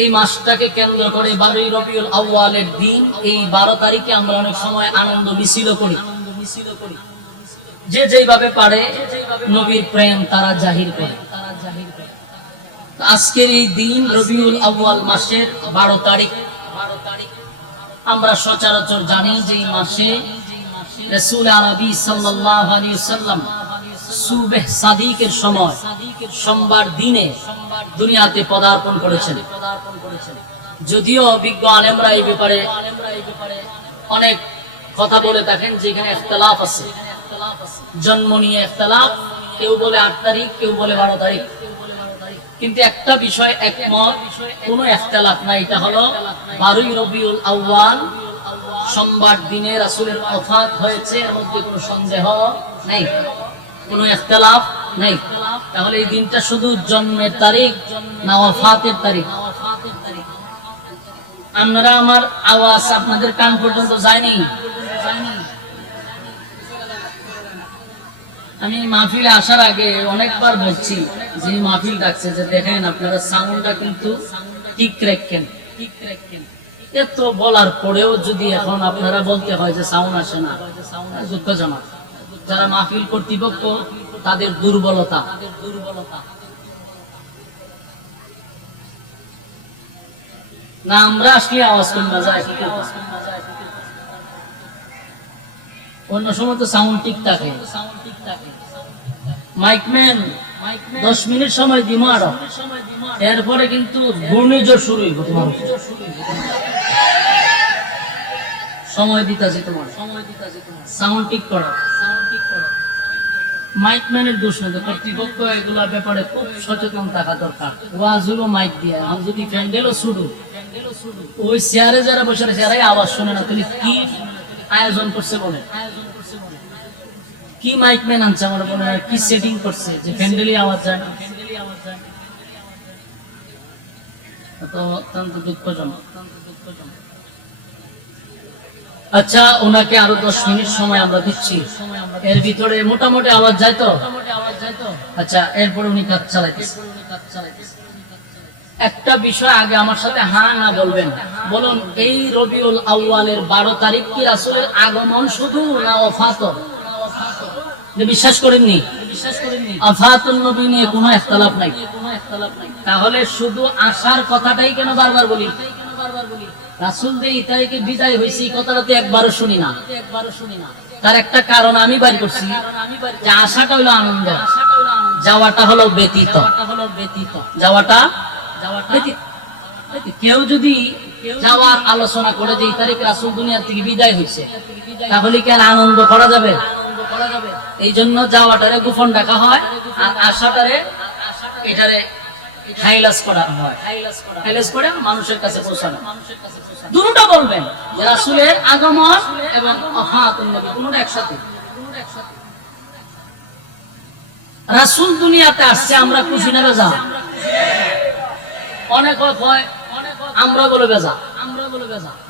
এই মাসটাকে কেন্দ্র করে 12 রবিউল আউয়ালের দিন এই 12 তারিখে আমরা অনেক সময় আনন্দ মিছিল করি। যে যেভাবে পারে নবীর প্রেম তারা জাহির করে। আজকের এই দিন রবিউল আউয়াল মাসের 12 তারিখ। আমরা সচরাচর জানি যে এই মাসে রাসূল আরবি সাল্লাল্লাহু আলাইহি ওয়াসাল্লাম সুবহ সাদিকের সময় সোমবার দিনে দুনিয়াতে পদার্পণ করেছেন। যদিও অভিজ্ঞ আলেমরা এই ব্যাপারে অনেক কথা বলে থাকেন, যেখানে ইখতিলাফ আছে, জন্ম নিয়ে ইখতিলাফ, কেউ বলে 8 তারিখ, কেউ বলে 12 তারিখ, কিন্তু একটা বিষয় একমত, কোনো ইখতিলাফ নাই, এটা হলো 12 রবিউল আউয়াল সোমবার দিনে রাসূলের ওফাত হয়েছে, এর মধ্যে কোনো সন্দেহ নেই, কোনো ইখতিলাফ নেই। তাহলে এই দিনটা শুধু জন্মের তারিখ না ওফাতের তারিখ? আপনারা আমার আওয়াজ আপনাদের কান পর্যন্ত যায়নি? আমি মাহফিলে আসার আগে অনেকবার বলছি যে মাহফিল ডাকছে যে দেখেন আপনারা সাউন্ডটা কিন্তু ঠিক রাখেন। এত বলার পরেও যদি এখন আপনারা বলতে হয় যে সাউন্ড আসে না, দুঃখজনক। যারা মাহফিল কর্তৃপক্ষ তাদের দুর্বলতা। না আমরা আসলে আওয়াজ কমে যায়, অন্য সময় তো সাউন্ড ঠিক থাকে। মাইকম্যান 10 মিনিট সময় দিব, আরো এরপরে কিন্তু ঘূর্ণিঝড় শুরু হইব। তোমার সময় দিতেছি, তোমার সাউন্ড ঠিক করো। মাইকম্যানের দোষ না, কর্তৃপক্ষ এগুলা ব্যাপারে খুব সচেতন থাকা দরকার। ওয়াজ হলো মাইক দিয়ে, আর যদি প্যান্ডেলও শুরু, ওই চেয়ারে যারা বসে আছে এরাই আওয়াজ শোনে না। তুমি কি আয়োজন করছে বলে, কি মাইকম্যান আনছে আমার মনে হয়, কি সেটিং করছে যে প্যান্ডেলই আওয়াজ যায় না? তো অত্যন্ত দুঃখজনক। আচ্ছা, ওনাকে আরো 10 মিনিট সময় আমরা দিচ্ছি, এর ভিতরে মোটামুটি আওয়াজ যায় তো? আচ্ছা, এরপরে উনি কাজ চালাইতেছে। একটা বিষয় আগে আমার সাথে হ্যাঁ না বলবেন, বলুন এই রবিউল আউয়ালের 12 তারিখ কি রাসূলের আগমন শুধু না ওফাত? বিশ্বাস করেননি? ওফাতুন নবী নিয়ে কোনো ইখতিলাফ নাই। তাহলে শুধু আসার কথাটাই কেন বারবার বলি? রাসূল যে এই তারিখে বিদায় হয়েছে এই কথাটা তো একবারও শুনি না। তার একটা কারণ আমি বাইর করছি, যে আশাটা হলো আনন্দ, যাওয়াটা হলো ব্যতীত। যাওয়াটা ব্যতীত। কেউ যদি যাওয়ার আলোচনা করে যে এই তারিখে রাসূল দুনিয়া থেকে বিদায় হয়েছে, তাহলে কি আর আনন্দ করা যাবে? এই জন্য যাওয়াটারে গোপন রাখা হয়, আর আশাটারে এটারে হাইলাইট করা হয়। হাইলাইট করে মানুষের কাছে পৌঁছানো। দুটোটা বলবেন, রাসূলের আগমন এবং ওফাতুন নবী, কোনটা একসাথে। রাসূল দুনিয়াতে আসছে, আমরা খুশি না বেজা? অনেক হয় আমরা বলে বেজা,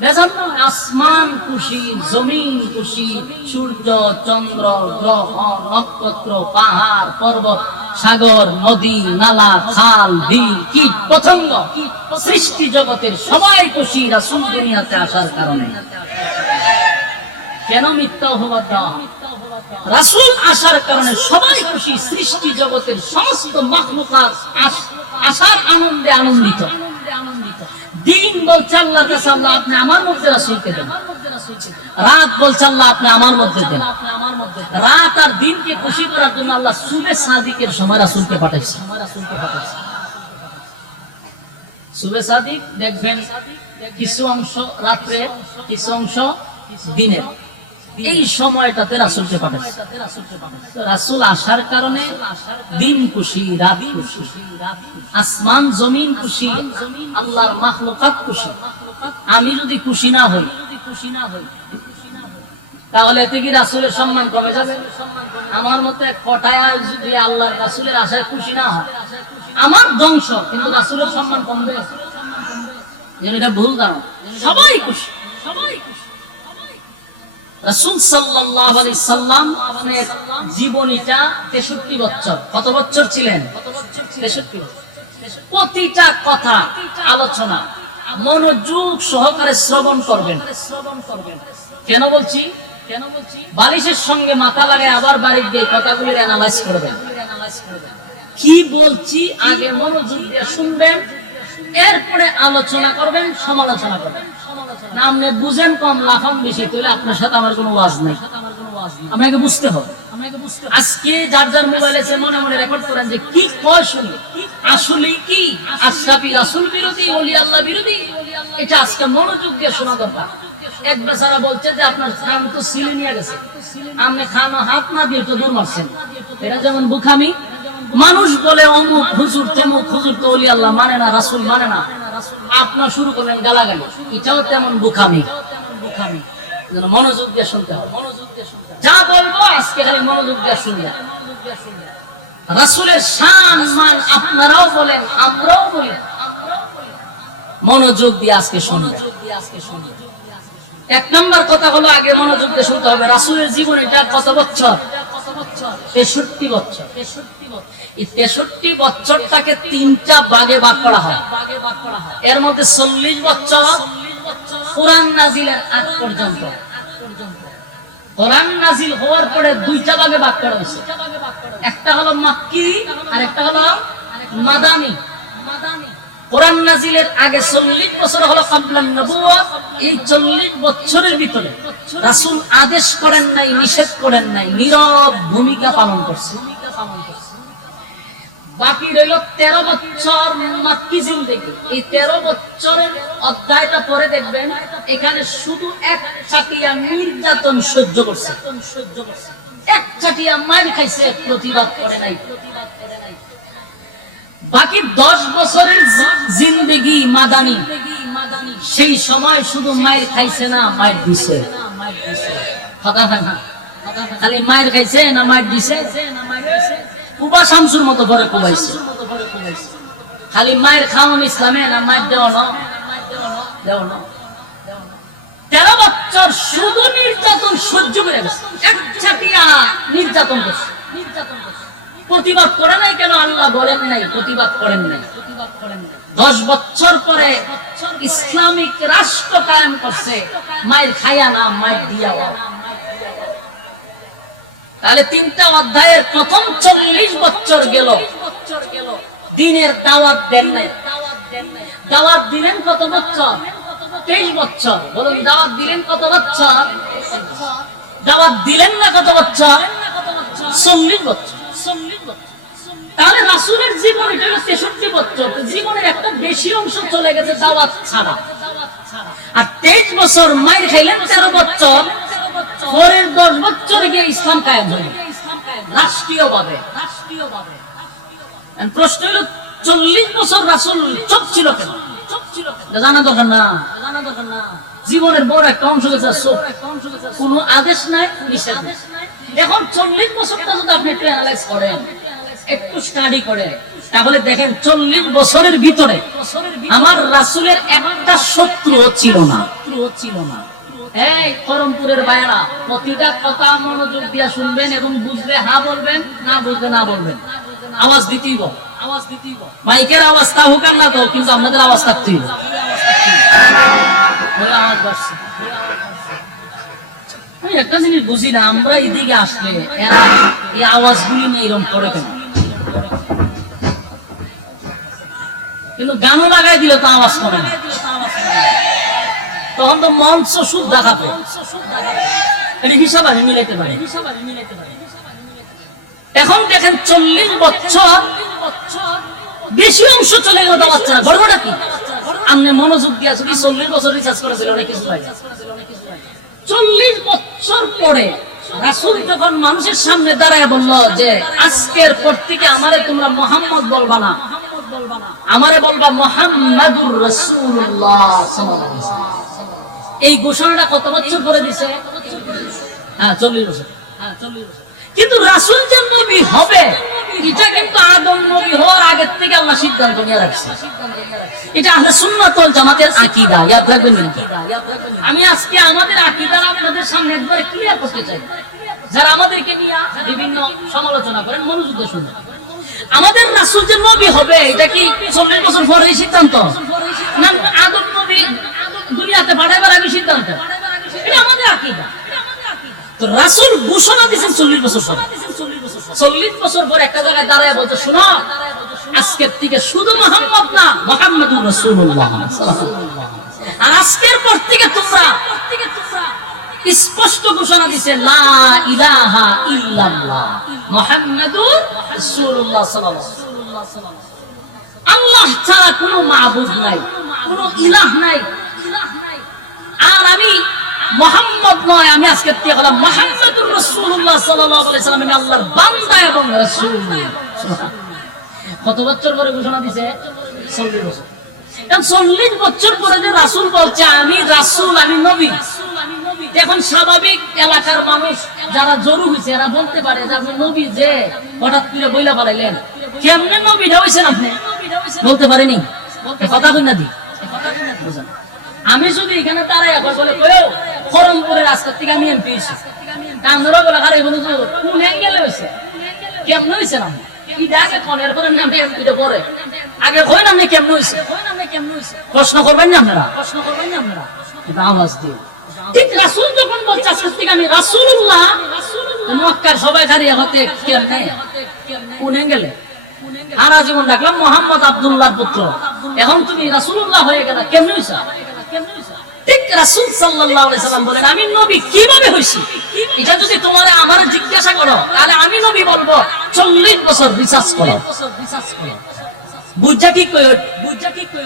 বেজার না। আসমান খুশি, জমিন খুশি, সূর্য, চন্দ্র, গ্রহ, নক্ষত্র, পাহাড়, পর্বত, সাগর, নদী, নালা, খাল, বিল, কীট, পতঙ্গ, সৃষ্টি জগতের সবাই খুশি রাসূল দুনিয়াতে আসার কারণে। কেন মিথ্যা অপবাদ দেওয়া? রাসূল আসার কারণে সবাই খুশি, সৃষ্টি জগতের সমস্ত মাখলুকাত আসার আনন্দে আনন্দিত। দিন বলছে আল্লাহ কাছে, আল্লাহ আপনি আমার মধ্যে রাসূলকে দেন। রাত বলছে আল্লাহ আপনি আমার মধ্যে দেন। রাত আর দিনকে খুশি করার জন্য আল্লাহ সুবে সাদিকের সময় রাসূলকে পাঠাইছে। সুবে সাদিক দেখবেন কিছু অংশ রাত্রে, কিছু অংশ দিনের, এই সময়টাতে রাসূলকে পাঠাইছে। রাসূল আসার কারণে দিন খুশি, রাত খুশি, আসমান জমিন খুশি, আল্লাহর মাখলুকাত খুশি। আমি যদি খুশি না হই, তাহলে এতে কি রাসূলের সম্মান কমে যাবে? আমার মতে কটায় যদি আল্লাহর রাসূলের আশায় খুশি না হয়, আমার ধ্বংস, কিন্তু রাসূলের সম্মান কমবে, এটা ভুল ধারণা। সবাই খুশি, সবাই খুশি। রাসূল সাল্লাল্লাহু আলাইহি সাল্লাম আপনার জীবনীটা 63 বছর। কত বছর ছিলেন? 63 বছর। প্রতিটা কথা আলোচনা মনোযোগ সহকারে শ্রবণ করবেন। কেন বলছি? বালিশের সঙ্গে মাথা লাগায় আবার বাড়ির দিয়ে কথাগুলো অ্যানালাইজ করবেন। কি বলছি আগে মনোযোগ দিয়ে শুনবেন, এরপরে আলোচনা করবেন, সমালোচনা করবেন। না আপনি বুঝেন কম, লাফান বেশি, তাহলে আপনার সাথে আমার কোনো ওয়াজ নাই। আপনাকে বুঝতে হবে। আজকে যার যার মোবাইল আছে মনে মনে রেকর্ড করেন যে কি কয় শুনি, আসলে কি আশরাফি রাসূল বিরোধী, ওলি আল্লাহ বিরোধী, এটা আজকে মনোযোগ দিয়ে শোনা দরকার। এক বেচারা বলছে যে আপনার খান তো সিলে নিয়ে গেছে, আপনি খানো হাত না দিয়ে তো দূর মারছেন, এটা যেমন বুখামি। মানুষ বলে অমুক হুজুর তমুক হুজুর তো ওলি আল্লাহ মানে না, রাসূল মানে না, আপনার শুরু করলেন গালাগালি, এটাও তেমন বুখামি। মনোযোগ দিয়ে শুনতে হবে। যা বলবো আজকে খালি মনোযোগ দিয়ে শুনবেন। রাসূলের শান মান আপনারাও বলেন, আমরাও বলি, মনোযোগ দিয়ে আজকে শুনবেন। এক নম্বর কথা হলো আগে মনোযোগ দিয়ে শুনতে হবে। রাসূলের জীবন এটা কত বছর? 63 বছর। এই 63 বছরটাকে তিনটা ভাগে ভাগ করা হয়। এর মধ্যে 40 বছর কোরআন নাজিলের আগ পর্যন্ত। কোরআন নাজিল হওয়ার পরে দুইটা ভাগে ভাগ করা হয়েছে, একটা হলো মাক্কি আর একটা হলো মাদানী। কোরআন নাজিলের আগে 40 বছর হলো কাবলান নবুয়ত। এই 40 বছরের ভিতরে রাসূল আদেশ করেন নাই, নিষেধ করেন নাই, নীরব ভূমিকা পালন করছে। বাকি রইল 13 বছর মাক্কি জিন্দেগি। এই 13 বছরের অধ্যায়টা পরে দেখবেন এখানে শুধু এক চাটিয়া নির্যাতন সহ্য করছে, এক চাটিয়া মার খাইছে, প্রতিবাদ করে নাই। বাকি 10 বছরের জিন্দেগি মাদানী। সেই সময় শুধু মায়ের খাইছে না, মায়ের দিছে। কথা হয় না, খালি মায়ের খাইছে না মায়ের দিছে। কুবা শামসুর মতো করে কুবাইছে। খালি মায়ের খাওয়ান ইসলামে না, মায়ের দেওয়ানো। 13 বছর শুধু নির্যাতন সহ্য করে গেছে, এক ছাটিয়া নির্যাতন করছে। প্রতিবাদ করে নাই কেন? আল্লাহ বলেন নাই, প্রতিবাদ করেন নাই। 10 বছর পরে ইসলামিক রাষ্ট্র কায়েম করছে, মায়ের খায়া না, মায়ের দিয়া। তাহলে তিনটা অধ্যায়ের প্রথম 40 বছর গেল, দিনের দাওয়াত দেন নাই। দাওয়াত দিলেন কত বছর? 23 বছর। বলুন দাওয়াত দিলেন কত বছর? দাওয়াত দিলেন না কত বছর? 40 বছর। তাহলে রাসূলের জীবন এটা 63 বছর। জীবনের একটা বেশি অংশ চলে গেছে দাওয়াত ছাড়া। আর 23 বছর মাইর খাইলেন, 13 বছর পরের 10 বছর গিয়ে ইসলাম কায়েম হলো রাষ্ট্রীয়ভাবে। প্রশ্ন হলো 40 বছর রাসূল চুপ ছিল কেন? জানা দরকার না। জীবনের বড় একটা অংশ গেছে চুপ, কোনো আদেশ নাই, নিষেধ নাই। এখন 40 বছরটা যদি আপনি একটু অ্যানালাইজ করেন, একটু স্টাডি করে, তাহলে দেখেন 40 বছরের ভিতরে আমার রাসূলের একটা শত্রু ছিল না। এই করমপুরের ভাইরা, প্রতিটা কথা মনোযোগ দিয়ে শুনবেন এবং বুঝলে হ্যাঁ বলবেন, না বুঝলে না বলবেন। আওয়াজ দিতেই বল, মাইকের আওয়াজ তা হোক আর না তো, কিন্তু আপনাদের আওয়াজ থাকতেই হবে। আমি একটা জিনিস বুঝি না, আমরা এদিকে আসলে এরা এই আওয়াজগুলি নিয়ে এরকম করে কেন? কিন্তু গানও লাগাই দিলে তো আওয়াজ করে না, তখন তো মঞ্চ সুদ দেখাবে। হিসাব আমি মিলাইতে পারি। এখন দেখেন 40 বছর বেশি অংশ চলে গেল দাওয়াত ছাড়া। গড়বড়টা কি? আপনি মনোযোগ দিয়ে 40 বছর রিসার্চ করেছিল, অনেক কিছু লাগে। 40 বছর পরে রাসূল যখন মানুষের সামনে দাঁড়ায় বলল যে আজকের পর থেকে আমারে তোমরা মুহাম্মদ বলবা না, আমারে বলবা মুহাম্মাদুর রাসূলুল্লাহ সাল্লাল্লাহু আলাইহি ওয়াসাল্লাম। এই ঘোষণাটা কত বছর পরে দিছে? হ্যাঁ 40 বছর। কিন্তু রাসূল যে নবী হবে এটা কিন্তু আদম নবী হওয়ার আগে থেকে আল্লাহ সিদ্ধান্ত নিয়ে রাখছে। এটা আহলে সুন্নাত ওয়াল জামাতের আকীদা, ইয়াদ রাখবেন। আমি আজকে আমাদের আকীদা আপনাদের সামনে একবার ক্লিয়ার করতে চাই। যারা আমাদেরকে নিয়ে বিভিন্ন সমালোচনা করেন মনোযোগ দিয়ে শুনুন। আমাদের রাসূল যে নবী হবে এটা কি 40 বছর পরে সিদ্ধান্ত, না আদম নবী দুনিয়াতে পাঠাবার আগে সিদ্ধান্ত? এটা আমাদের আকীদা। তো রাসূল ঘোষণা দিয়েছেন 40 বছর পরে। 40 বছর পর একটা জায়গায় দাঁড়ায় বলতে, শোনো আজকের থেকে শুধু মুহাম্মদ না, মুহাম্মাদুর রাসূলুল্লাহ আর আজকের পর থেকে তোমরা স্পষ্ট ঘোষণা দিছে লা ইলাহা ইল্লাল্লাহ মুহাম্মাদুর রাসূলুল্লাহ সাল্লাল্লাহু আলাইহি ওয়াসাল্লাম। আল্লাহ ছাড়া কোনো মাবুদ নাই, কোনো ইলাহ নাই। আর আমি মুহাম্মদ নয়, আমি আজকে থেকে হলাম মুহাম্মাদুর রাসূলুল্লাহ সাল্লাল্লাহু আলাইহি ওয়াসাল্লাম, আমি আল্লাহর বান্দা এবং রাসূল। কত বছর পরে ঘোষণা দিছে? 40 বছর। এখন 40 বছর পরে যে রাসূল বলছে আমি রাসূল, আমি নবী, এখন স্বাভাবিক এলাকার মানুষ যারা জরু হইছে এরা বলতে পারে যে আপনি নবী যে হঠাৎ করে বইলা পালাইলেন, কেমনে নবীটা হইছেন আপনি? বলতে পারেনি। কথা কই না দি, আমি যদি এখানে তারাই একবার বলে কইও খরমপুরের রাস্তা থেকে আমি এমপি হইছি, কান্দরা বলে আরে বলে যে কোন অ্যাঙ্গেলে হইছে, কেমনে হইছেন আপনি? কি দেখে কোন এর পরে নামে এমপিটা পড়ে আগে কই না আপনি কেমনে হইছে? প্রশ্ন করবেন না আপনারা, প্রশ্ন করবেন না আপনারা, এটা আওয়াজ দিয়ে। ঠিক রাসূল যখন বলছে আজকে থেকে আমি রাসূলুল্লাহ, মক্কার সবাই দাঁড়িয়ে হতে কেমনে কোন অ্যাঙ্গেলে? আর জীবন ডাকলাম মুহাম্মদ আব্দুল্লাহর পুত্র, এখন তুমি রাসূলুল্লাহ হয়ে গেলা, কেমনে হইছা? ঠিক রাসূল সাল্লাল্লাহু আলাইহি সাল্লাম বলেন আমি নবী কিভাবে হইছি, এটা যদি তোমারে আমারে জিজ্ঞাসা করো তাহলে আমি নবী বলবো 40 বছর রিসার্চ করো। বুঝা কি কই? বুঝা কি কই?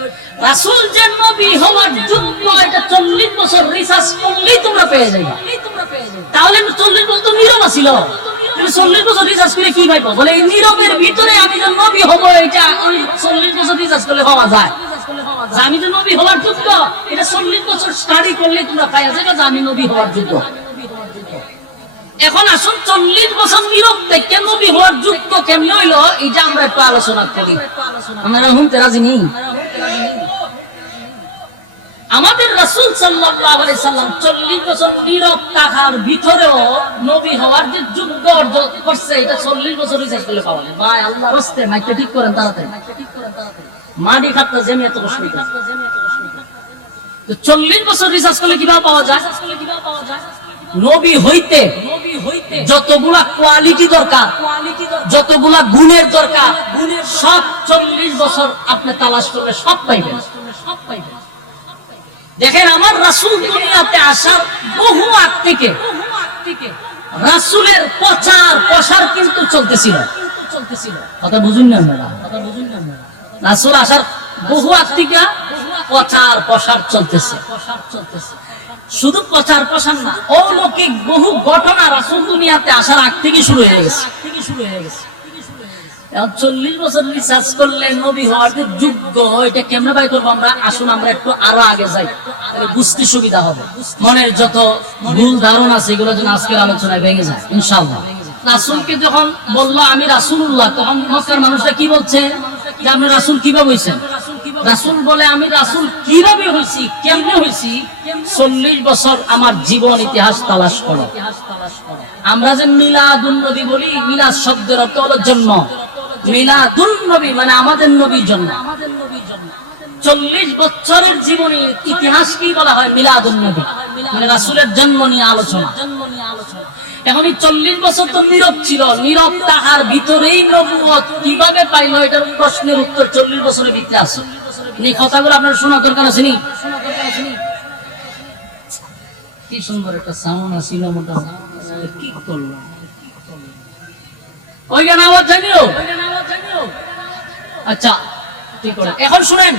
রাসূল যে নবী হওয়ার যোগ্য এটা 40 বছর রিসার্চ করলেই তোমরা পেয়ে যাবে। তাহলে 40 বছর তো নীরব ছিল, তুমি 40 বছর রিসার্চ করে কি পাইবো? বলে এই নীরবের ভিতরে আমি যে নবী হব এটা ওই 40 বছর রিসার্চ করলে পাওয়া যায়। আমি যে নবী হওয়ার যোগ্য এটা 40 বছর স্টাডি করলে তোমরা পাওয়া যাবে যে আমি নবী হওয়ার যোগ্য। এখন আসুন 40 বছর নীরব থেকে নবী হওয়ার যোগ্য কেমনে হইলো এটা আমরা একটু আলোচনা করি। আমরা শুনতে রাজি নেই? আমাদের রাসূল সাল্লাল্লাহু আলাইহি সাল্লাম 40 বছর নীরব থাকার ভিতরেও নবী হওয়ার যে যোগ্য অর্জন করছে এটা 40 বছর রিসার্চ করলে পাওয়া যায়। ভাই আল্লাহর রাস্তায় মাইকটা ঠিক করেন তাড়াতাড়ি, মাটি খাটটা জেনে এত কষ্ট হইছে। তো 40 বছর রিসার্চ করলে কিভাবে পাওয়া যায়? নবী হইতে যতগুলা কোয়ালিটি দরকার, যতগুলা গুণের দরকার, সব 40 বছর আপনি তালাশ করলে সব পাইবেন। দেখেন আমার রাসূল দুনিয়াতে আসার বহু আগ থেকে রাসূলের প্রচার প্রসার কিন্তু চলতেছিল। কথা বুঝুন না আপনারা, রাসূল আসার বহু আগ থেকে প্রচার প্রসার চলতেছে। শুধু প্রচার প্রসার না, অলৌকিক বহু ঘটনা রাসূল দুনিয়াতে আসার আগ থেকে শুরু হয়ে গেছে। 40 বছর রিসার্চ করলে নবী হওয়ার যে যোগ্য এটা কেমনে বাই করবো আমরা? আসুন আমরা একটু আরো আগে যাই, বুঝতে সুবিধা হবে। মনের যত ভুল ধারণা আছে এগুলো যেন আজকের আলোচনায় ভেঙে যায় ইনশাআল্লাহ। রাসূলকে যখন বললো আমি রাসূলুল্লাহ, তখন মক্কার মানুষরা কি বলছে যে আপনি রাসূল কিভাবে হইছেন? রাসূল বলে আমি রাসূল কিভাবে হইছি, কেমনে হইছি? 40 বছর আমার জীবন ইতিহাস তালাশ করো। আমরা যে মিলাদুন নবী বলি, মিলাদ শব্দের অর্থ হলো জন্ম, মিলাদুন নবী মানে আমাদের নবীর জন্ম। 40 বছরের জীবনী ইতিহাস কি বলা হয়? মিলাদুন নবী মানে রাসূলের জন্ম নিয়ে আলোচনা। এখন এই 40 বছর তো নীরব ছিল, নীরব তাহার ভিতরেই নবুয়ত কিভাবে পাইলো এটার প্রশ্নের উত্তর 40 বছরের ভিতরে আছে। এই কথাগুলো আপনার শোনা দরকার আছে নি? কি সুন্দর একটা সাউন্ড আছিল মোটা, কি করলো ওই গান আওয়াজ জানিও। আচ্ছা ঠিক করে এখন শুনেন,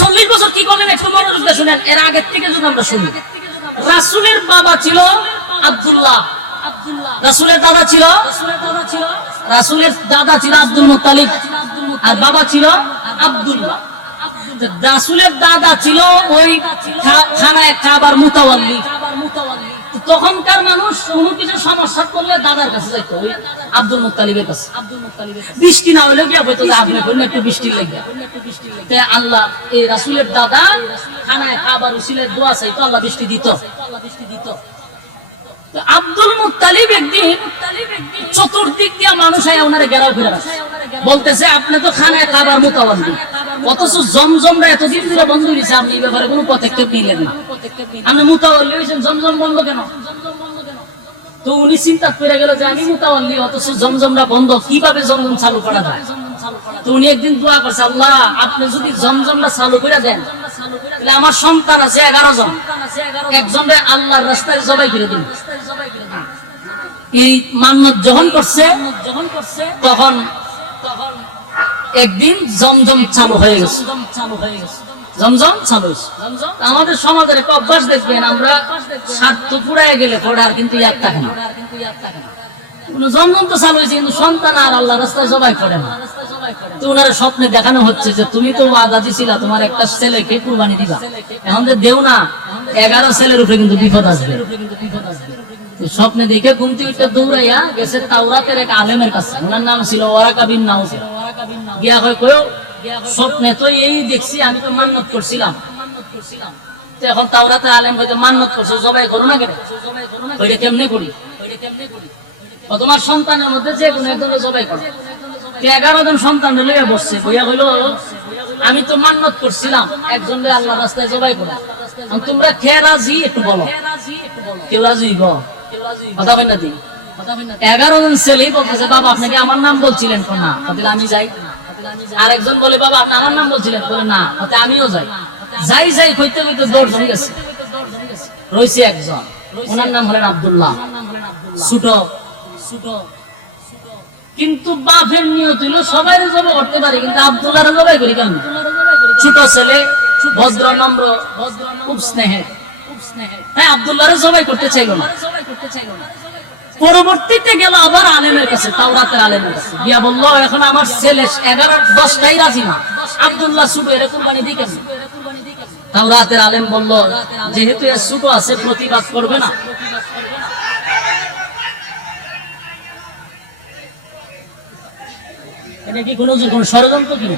40 বছর কি করলেন একটু মনোযোগ দিয়ে শুনেন। এর আগের থেকে যদি আমরা শুনি, রাসূলের বাবা ছিল আব্দুল্লাহ, রাসূলের দাদা ছিল আব্দুল মুত্তালিব, আর বাবা ছিল আব্দুল্লাহ। রাসূলের দাদা ছিল ওই খানায়ে কাবার মুতাওয়াল্লি, তখনকার মানুষ কোনো কিছু সমস্যা করলে দাদার কাছে যাইতো, ওই আব্দুল মুত্তালিবের কাছে। বৃষ্টি না হলে গিয়া হয়তো আপনি বললেন একটু বৃষ্টি লাগে, আল্লাহ এই রাসূলের দাদা খানায় খাবার উসিলে দোয়া চাইতো, আল্লাহ বৃষ্টি দিত। আব্দুল মুত্তালিব একদিন চতুর্দিক দিয়ে মানুষ আয়া ওনারে ঘেরাও করে রাখছে, বলতেছে আপনি তো খানায় খাবার মুতাওয়াল্লি, অথচ জমজমরা এতদিন ধরে বন্ধ হয়েছে, আপনি এই ব্যাপারে কোনো পদক্ষেপ নিলেন না। আপনি মুতাওয়াল্লি হয়েছেন, জমজম বন্ধ কেন? তো উনি চিন্তা করে গেল যে আমি মুতাওয়াল্লি, অথচ জমজমরা বন্ধ, কিভাবে জমজম চালু করা যায়? তো উনি একদিন দোয়া করছে, আল্লাহ আপনি যদি জমজমটা চালু করে দেন তাহলে আমার সন্তান আছে 11 জন, একজনে আল্লাহর রাস্তায় জবাই করে দিন। এই মান্নত যখন করছে তখন একদিন জমজম চালু হয়ে গেছে। জমজম চালু হয়েছে। আমাদের সমাজের একটা অভ্যাস দেখবেন, আমরা স্বার্থ পুরায় গেলে পরে আর কিন্তু ইয়াদ থাকে না। জমজম তো চালু হয়েছে, কিন্তু সন্তান আর আল্লাহ রাস্তায় জবাই করে না। তো ওনার স্বপ্নে দেখানো হচ্ছে যে তুমি তো ওয়াদা দিছিলা তোমার একটা ছেলেকে কুরবানি দিবা, এখন যে দেও না 11 ছেলের উপরে কিন্তু বিপদ আসবে। স্বপ্নে দেখে ঘুমতে উঠে দৌড়াইয়া গেছে তাওরাতের এক আলেমের কাছে, ওনার নাম ছিল ওয়ারাকা বিন নাউফল। গিয়া কয় কয়ও স্বপ্নে তো এই দেখছি, আমি তো মান্নত করছিলাম। তো এখন তাওরাতের আলেম হয়তো মান্নত করছো, জবাই করো না কেন? ওইটা কেমনে করি? তোমার সন্তানের মধ্যে যে কোনো একজনের জবাই করো। 11 জন সন্তান লইয়া বসছে, কইয়া কইল আমি তো মান্নত করছিলাম একজনের আল্লাহ রাস্তায় জবাই করো, তোমরা কে রাজি একটু বলো। কেউ রাজি গো কথা কই না দি 11 জন ছেলে বলতেছে বাবা আপনাকে আমার নাম বলছিলেন না, তাহলে আমি যাই। আরেকজন বলে বাবা আপনি আমার নাম বলছিলেন, বলে না, তাতে আমিও যাই। যাই যাই কইতে কইতে 10 জন গেছে, রইছে একজন, ওনার নাম হলেন আব্দুল্লাহ। ছোট কিন্তু বাপের নিয়ত হইল সবাই জবাই করতে পারি, কিন্তু আব্দুল্লাহ জবাই করি কেন? ছোট ছেলে, ভদ্র নম্র, খুব স্নেহের, হ্যাঁ আব্দুল্লাহ জবাই করতে চাইল না। পরবর্তীতে গেল আবার আলেমের কাছে, তাওরাতের আলেমের কাছে গিয়া বললো এখন আমার ছেলে 11-10টাই রাজি না, আব্দুল্লাহ ছোট এর কুরবানি দিই কেন? তাওরাতের আলেম বলল যেহেতু এর ছোট আছে প্রতিবাদ করবে না। এটা কি কোনো ষড়যন্ত্র কিনা?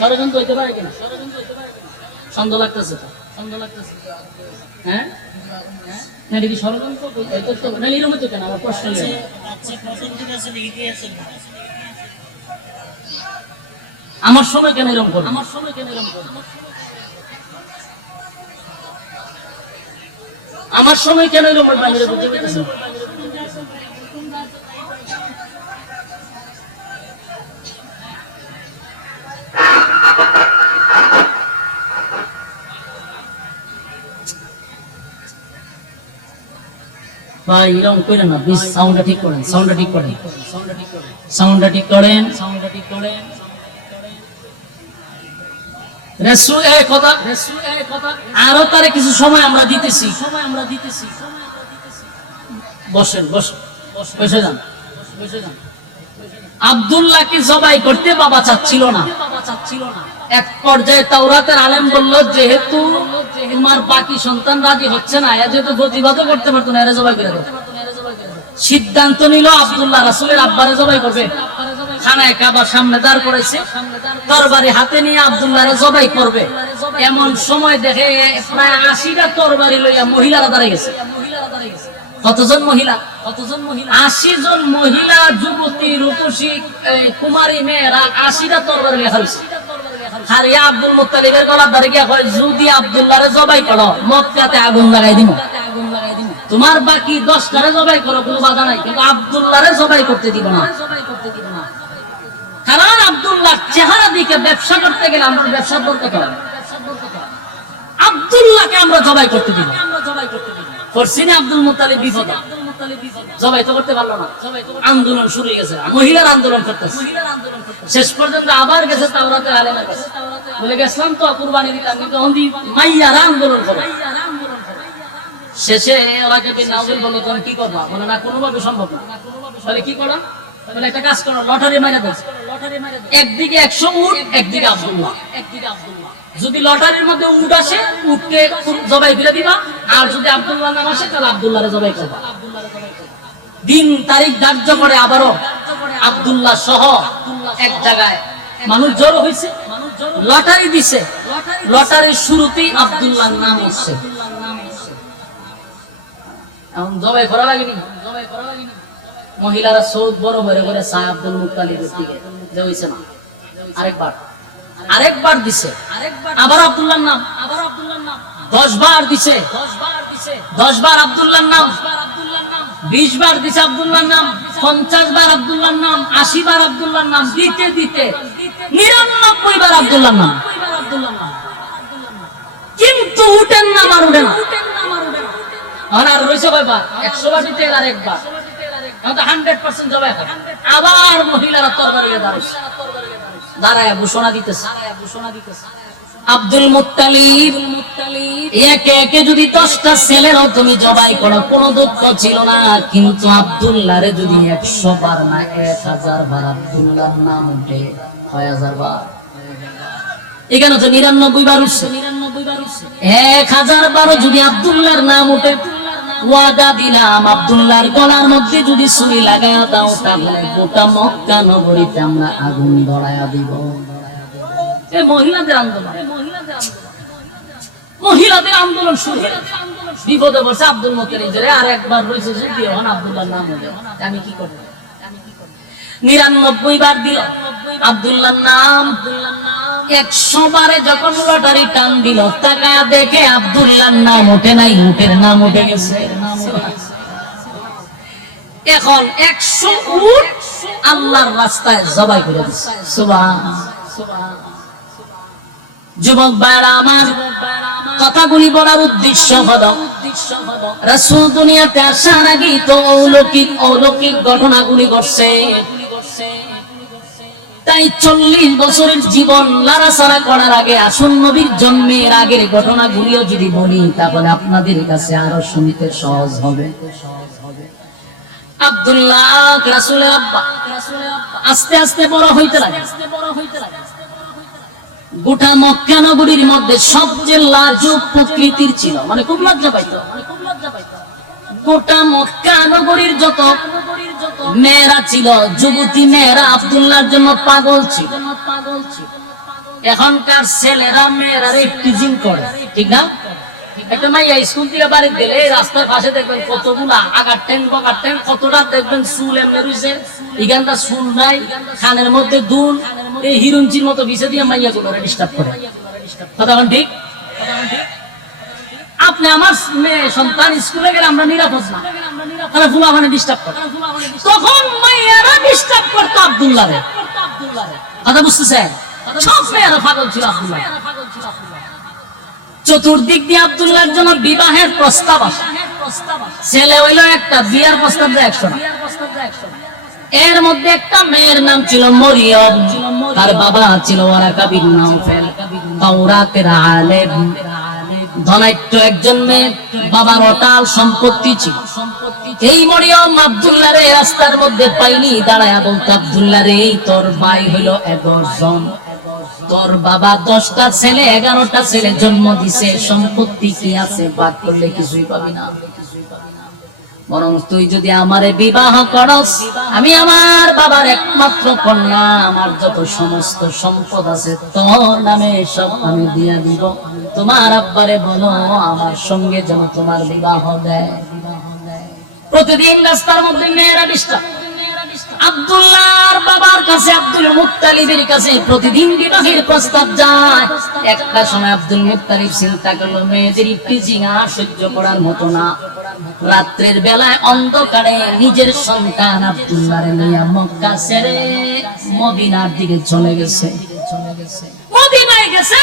ষড়যন্ত্র হইতে পারে কিনা? সন্দেহ লাগতেছে তো, হ্যাঁ এটা কি ষড়যন্ত্র? এরকম তো কেন? আমার প্রশ্ন আমার সময় কেন এরকম করো? আমার সময় কেন এরকম করো? ভাই এরকম করেন না, প্লিজ সাউন্ডটা ঠিক করেন, সাউন্ডটা ঠিক করেন, সাউন্ডটা ঠিক করেন। রাসূল এই কথা আরো তারে কিছু সময় আমরা দিতেছি। বসেন বসে যান। আব্দুল্লাহকে জবাই করতে বাবা চাচ্ছিল না। এক পর্যায়ে তাওরাতের আলেম বলল যেহেতু তোমার বাকি সন্তান রাজি হচ্ছে না, এ যেহেতু প্রতিবাদও করতে পারতো না, এরা জবাই করে দাও। সিদ্ধান্ত নিল আব্দুল্লাহ রাসূলের আব্বারে জবাই করবে। খানায় কাবার সামনে দাঁড় করেছে, তরবারি হাতে নিয়ে আব্দুল্লাহরে জবাই করবে। এমন সময় দেখে প্রায় 80টা তরবারি লইয়া মহিলারা দাঁড়িয়ে গেছে। কতজন মহিলা? 80 জন মহিলা, যুবতী, রূপসী, কুমারী মেয়েরা 80টা তরবারি লেখা হয়েছে। আর ইয়া আব্দুল মুত্তালিবের গলার ধরে গিয়া কয় যদি আব্দুল্লাহরে জবাই করো মক্কাতে আগুন লাগাই দিব। তোমার বাকি 10টারে জবাই করো, কোনো বাধা নাই, কিন্তু আব্দুল্লাহরে জবাই করতে দিব না। কারণ আব্দুল্লাহ চেহারা দিকে ব্যবসা করতে গেলে আমরা ব্যবসার দরকার হবে। আব্দুল্লাহকে আমরা জবাই করতে দিব। করছি না আব্দুল মুত্তালিব বিপদ, জবাই তো করতে পারলো না। আন্দোলন শুরু হয়ে গেছে, মহিলার আন্দোলন করতেছে। শেষ পর্যন্ত আবার গেছে তাওরাতের আলেমের কাছে, বলে গেছিলাম তো কুরবানি দিতাম, কিন্তু মাইয়ারা আন্দোলন করে। শেষে ওরাকে নাউজুল বলল তুমি কি করবা? বলে না কোনোভাবে সম্ভব না। তাহলে কি করো? বলে একটা কাজ করো, লটারি মাইরা দাও। একদিকে 100 উট, একদিকে আব্দুল্লাহ। যদি লটারির মধ্যে উট আসে উটকে জবাই করে দিবা, আর যদি আব্দুল্লাহ নাম আসে তাহলে আব্দুল্লাহরে জবাই করবা। দিন তারিখ ধার্য করে আবারও আব্দুল্লাহ সহ এক জায়গায় মানুষ জড়ো হয়েছে, লটারি দিছে, লটারির শুরুতেই আব্দুল্লাহর নাম উঠছে। এখন জবাই করা লাগেনি, মহিলারা চোখ বড় বড় করে চায় আব্দুল মুত্তালিবের দিকে, যে হইছে না। আরেকবার দিছে, আবার আব্দুল্লাহর নাম, 10 বার দিছে, 10 বার আব্দুল্লাহর নাম, 20 বার দিছে আব্দুল্লাহর নাম, 50 বার আব্দুল্লাহর নাম, 80 বার আব্দুল্লাহর নাম, দিতে দিতে 99 বার আব্দুল্লাহর নাম। কিন্তু উঠেন নাম আর উঠে না। আর রয়েছে কয়বার? 100 বার দিতে আর একবার, 100% জবাই হয়। আবার মহিলারা তরবারি দাঁড়ায় ঘোষণা দিতেছে, আব্দুল মুত্তালিব একে একে যদি 10টা ছেলেরও তুমি জবাই করো কোনো দুঃখ ছিল না, কিন্তু আব্দুল্লাহরে যদি 100 বার না 1000 বার আব্দুল্লাহর নাম উঠে 6000 বার, এখানে তো 99 বার উঠছে, 1000 বারও যদি আব্দুল্লাহর নাম উঠে, ওয়াদা দিলাম আব্দুল্লাহর গলার মধ্যে যদি ছুরি লাগায় দাও তাহলে গোটা মক্কা নগরীতে আমরা আগুন ধরায়া দিব। এই মহিলাদের আন্দোলন, মহিলাদের আন্দোলন শুরু হয়। বিপদে বসে আব্দুল মুত্তালিব যে আর একবার রয়েছে যে দিয়ে হন আব্দুল্লাহর নাম উঠে, আমি কি করব? 99 বার দিল আব্দুল্লাহর নাম। 100 বারে যখন লটারি টান দিল, তাকায়া দেখে আব্দুল্লাহর নাম ওঠে নাই, উটের নাম উঠে গেছে। এখন 100 উট আল্লাহর রাস্তায় জবাই করে দিচ্ছে। সুবহানাল্লাহ। যুবক ভাইরা আমার, কথাগুলি বলার উদ্দেশ্য হলো রাসূল দুনিয়াতে আসার আগে তো অলৌকিক ঘটনাগুলি ঘটছে। তাই 40 বছরের জীবন লাড়াচাড়া করার আগে, আসল নবীর জন্মের আগের ঘটনাগুলিও যদি বলি তাহলে আপনাদের কাছে আরো শুনতে সহজ হবে। আব্দুল্লাহ রাসূলের আব্বা আস্তে আস্তে বড় হইতে লাগে। গোটা মক্কা নগরীর মধ্যে সবচেয়ে লাজুক প্রকৃতির ছিল, মানে খুব লজ্জা পাইতো। গোটা মক্কা নগরীর যত মেয়েরা ছিল, যুবতী মেয়েরা আব্দুল্লাহর জন্য পাগল ছিল। এখনকার ছেলেরা মেয়েরা টিজিং করে, ঠিক না? একটা মাইয়া স্কুল থেকে বাড়ি গেলে রাস্তার পাশে দেখবেন কতগুলা আগার ট্যাং বগার ট্যাং, কতটা দেখবেন চুল এমনি রয়েছে, এখানটা চুল নাই, কানের মধ্যে দুল, এই হিরুঞ্চির মতো বিষয় দিয়ে মাইয়া গুলো ডিস্টার্ব করে। কথা ঠিক? আপনি আমার মেয়ে সন্তান স্কুলে গেলে আমরা নিরাপদ না, তারা ফুলা মানে ডিস্টার্ব করে। তখন মাইয়ারা ডিস্টার্ব করতো আব্দুল্লাহরে। কথা বুঝতেছেন? সব মেয়েরা পাগল ছিল আব্দুল্লাহ। চতুর্দিক দিয়ে আব্দুল্লাহর জন্য বিবাহের প্রস্তাব আসে। ছেলে হইল একটা, বিয়ার প্রস্তাব দেয় 100। এর মধ্যে একটা মেয়ের নাম ছিল মরিয়ম, তার বাবা ছিল ওয়ারাকা বিন নাওফেল, তাওরাতের আলেম, ধনাঢ্য একজন মেয়ে, বাবার অটাল সম্পত্তি ছিল। এই মরিয়ম আব্দুল্লাহরে রাস্তার মধ্যে পাইনি, দাঁড়ায়া বলতো আব্দুল্লাহরে এই তোর ভাই হইল 11 জন, তোর বাবা 10টা ছেলে 11টা ছেলে জন্ম দিছে, সম্পত্তি কি আছে, ভাগ করলে কিছুই পাবি না, বরং তুই যদি আমারে বিবাহ করস, আমি আমার বাবার একমাত্র কন্যা, আমার যত সমস্ত সম্পদ আছে তোর নামে সব আমি দিয়া দিব, তোমার আব্বারে বলো আমার সঙ্গে যেন তোমার বিবাহ দেয়। প্রতিদিন রাস্তার মধ্যে মেয়েরা ডিস্টার্ব। আব্দুল্লাহর বাবার কাছে, আব্দুল মুত্তালিবের কাছে প্রতিদিন বিবাহের প্রস্তাব যায়। একটা সময় আব্দুল মুত্তালিব চিন্তা করলো মেয়েদের টিচিং আর সহ্য করার মতো না। রাত্রের বেলায় অন্ধকারে নিজের সন্তান আব্দুল্লাহরে নিয়ে মক্কা ছেড়ে মদিনার দিকে চলে গেছে। মদিনায় গেছে,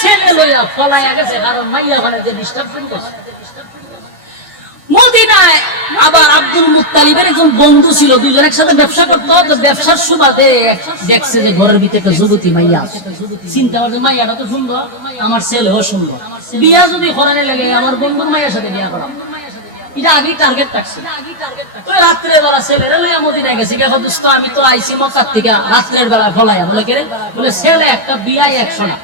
ছেলে লইয়া পলাইয়া গেছে, কারণ মাইয়া ঘরে যে ডিস্টার্ব করছে। মদিনায় আবার আব্দুল মুত্তালিবের একজন বন্ধু ছিল, দুজন একসাথে ব্যবসা করতো। তো ব্যবসার সুবাদে দেখছে যে ঘরের ভিতরে একটা যুবতী মাইয়া, চিন্তা করছে মাইয়াটা তো সুন্দর, আমার ছেলেও সুন্দর, বিয়া যদি করানো লাগে আমার বন্ধুর মাইয়ার সাথে বিয়া করা, এটা আগেই টার্গেট রাখছে। রাত্রের বেলা ছেলেরা লইয়া মদিনায় গেছে, দোস্ত আমি তো আইসি মক্কা থেকে, রাত্রের বেলা ফলাইয়া বলে কে বলে ছেলে একটা বিয়ায় 100 না,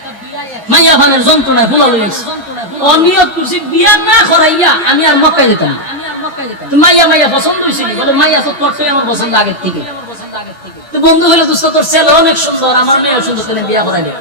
মাইয়া ভানের যন্ত্রণায় ফুলা লইছে অনিয়ত করছি বিয়া না করাইয়া আমি আর মক্কায় যেতাম না। তো মাইয়া মাইয়া পছন্দ হয়েছিল বলে মাইয়া তো তোর তো আমার পছন্দ আগের থেকে। তো বন্ধু হলো দোস্ত তোর ছেলে অনেক সুন্দর আমার মেয়ে সুন্দর করে বিয়া করাই দে।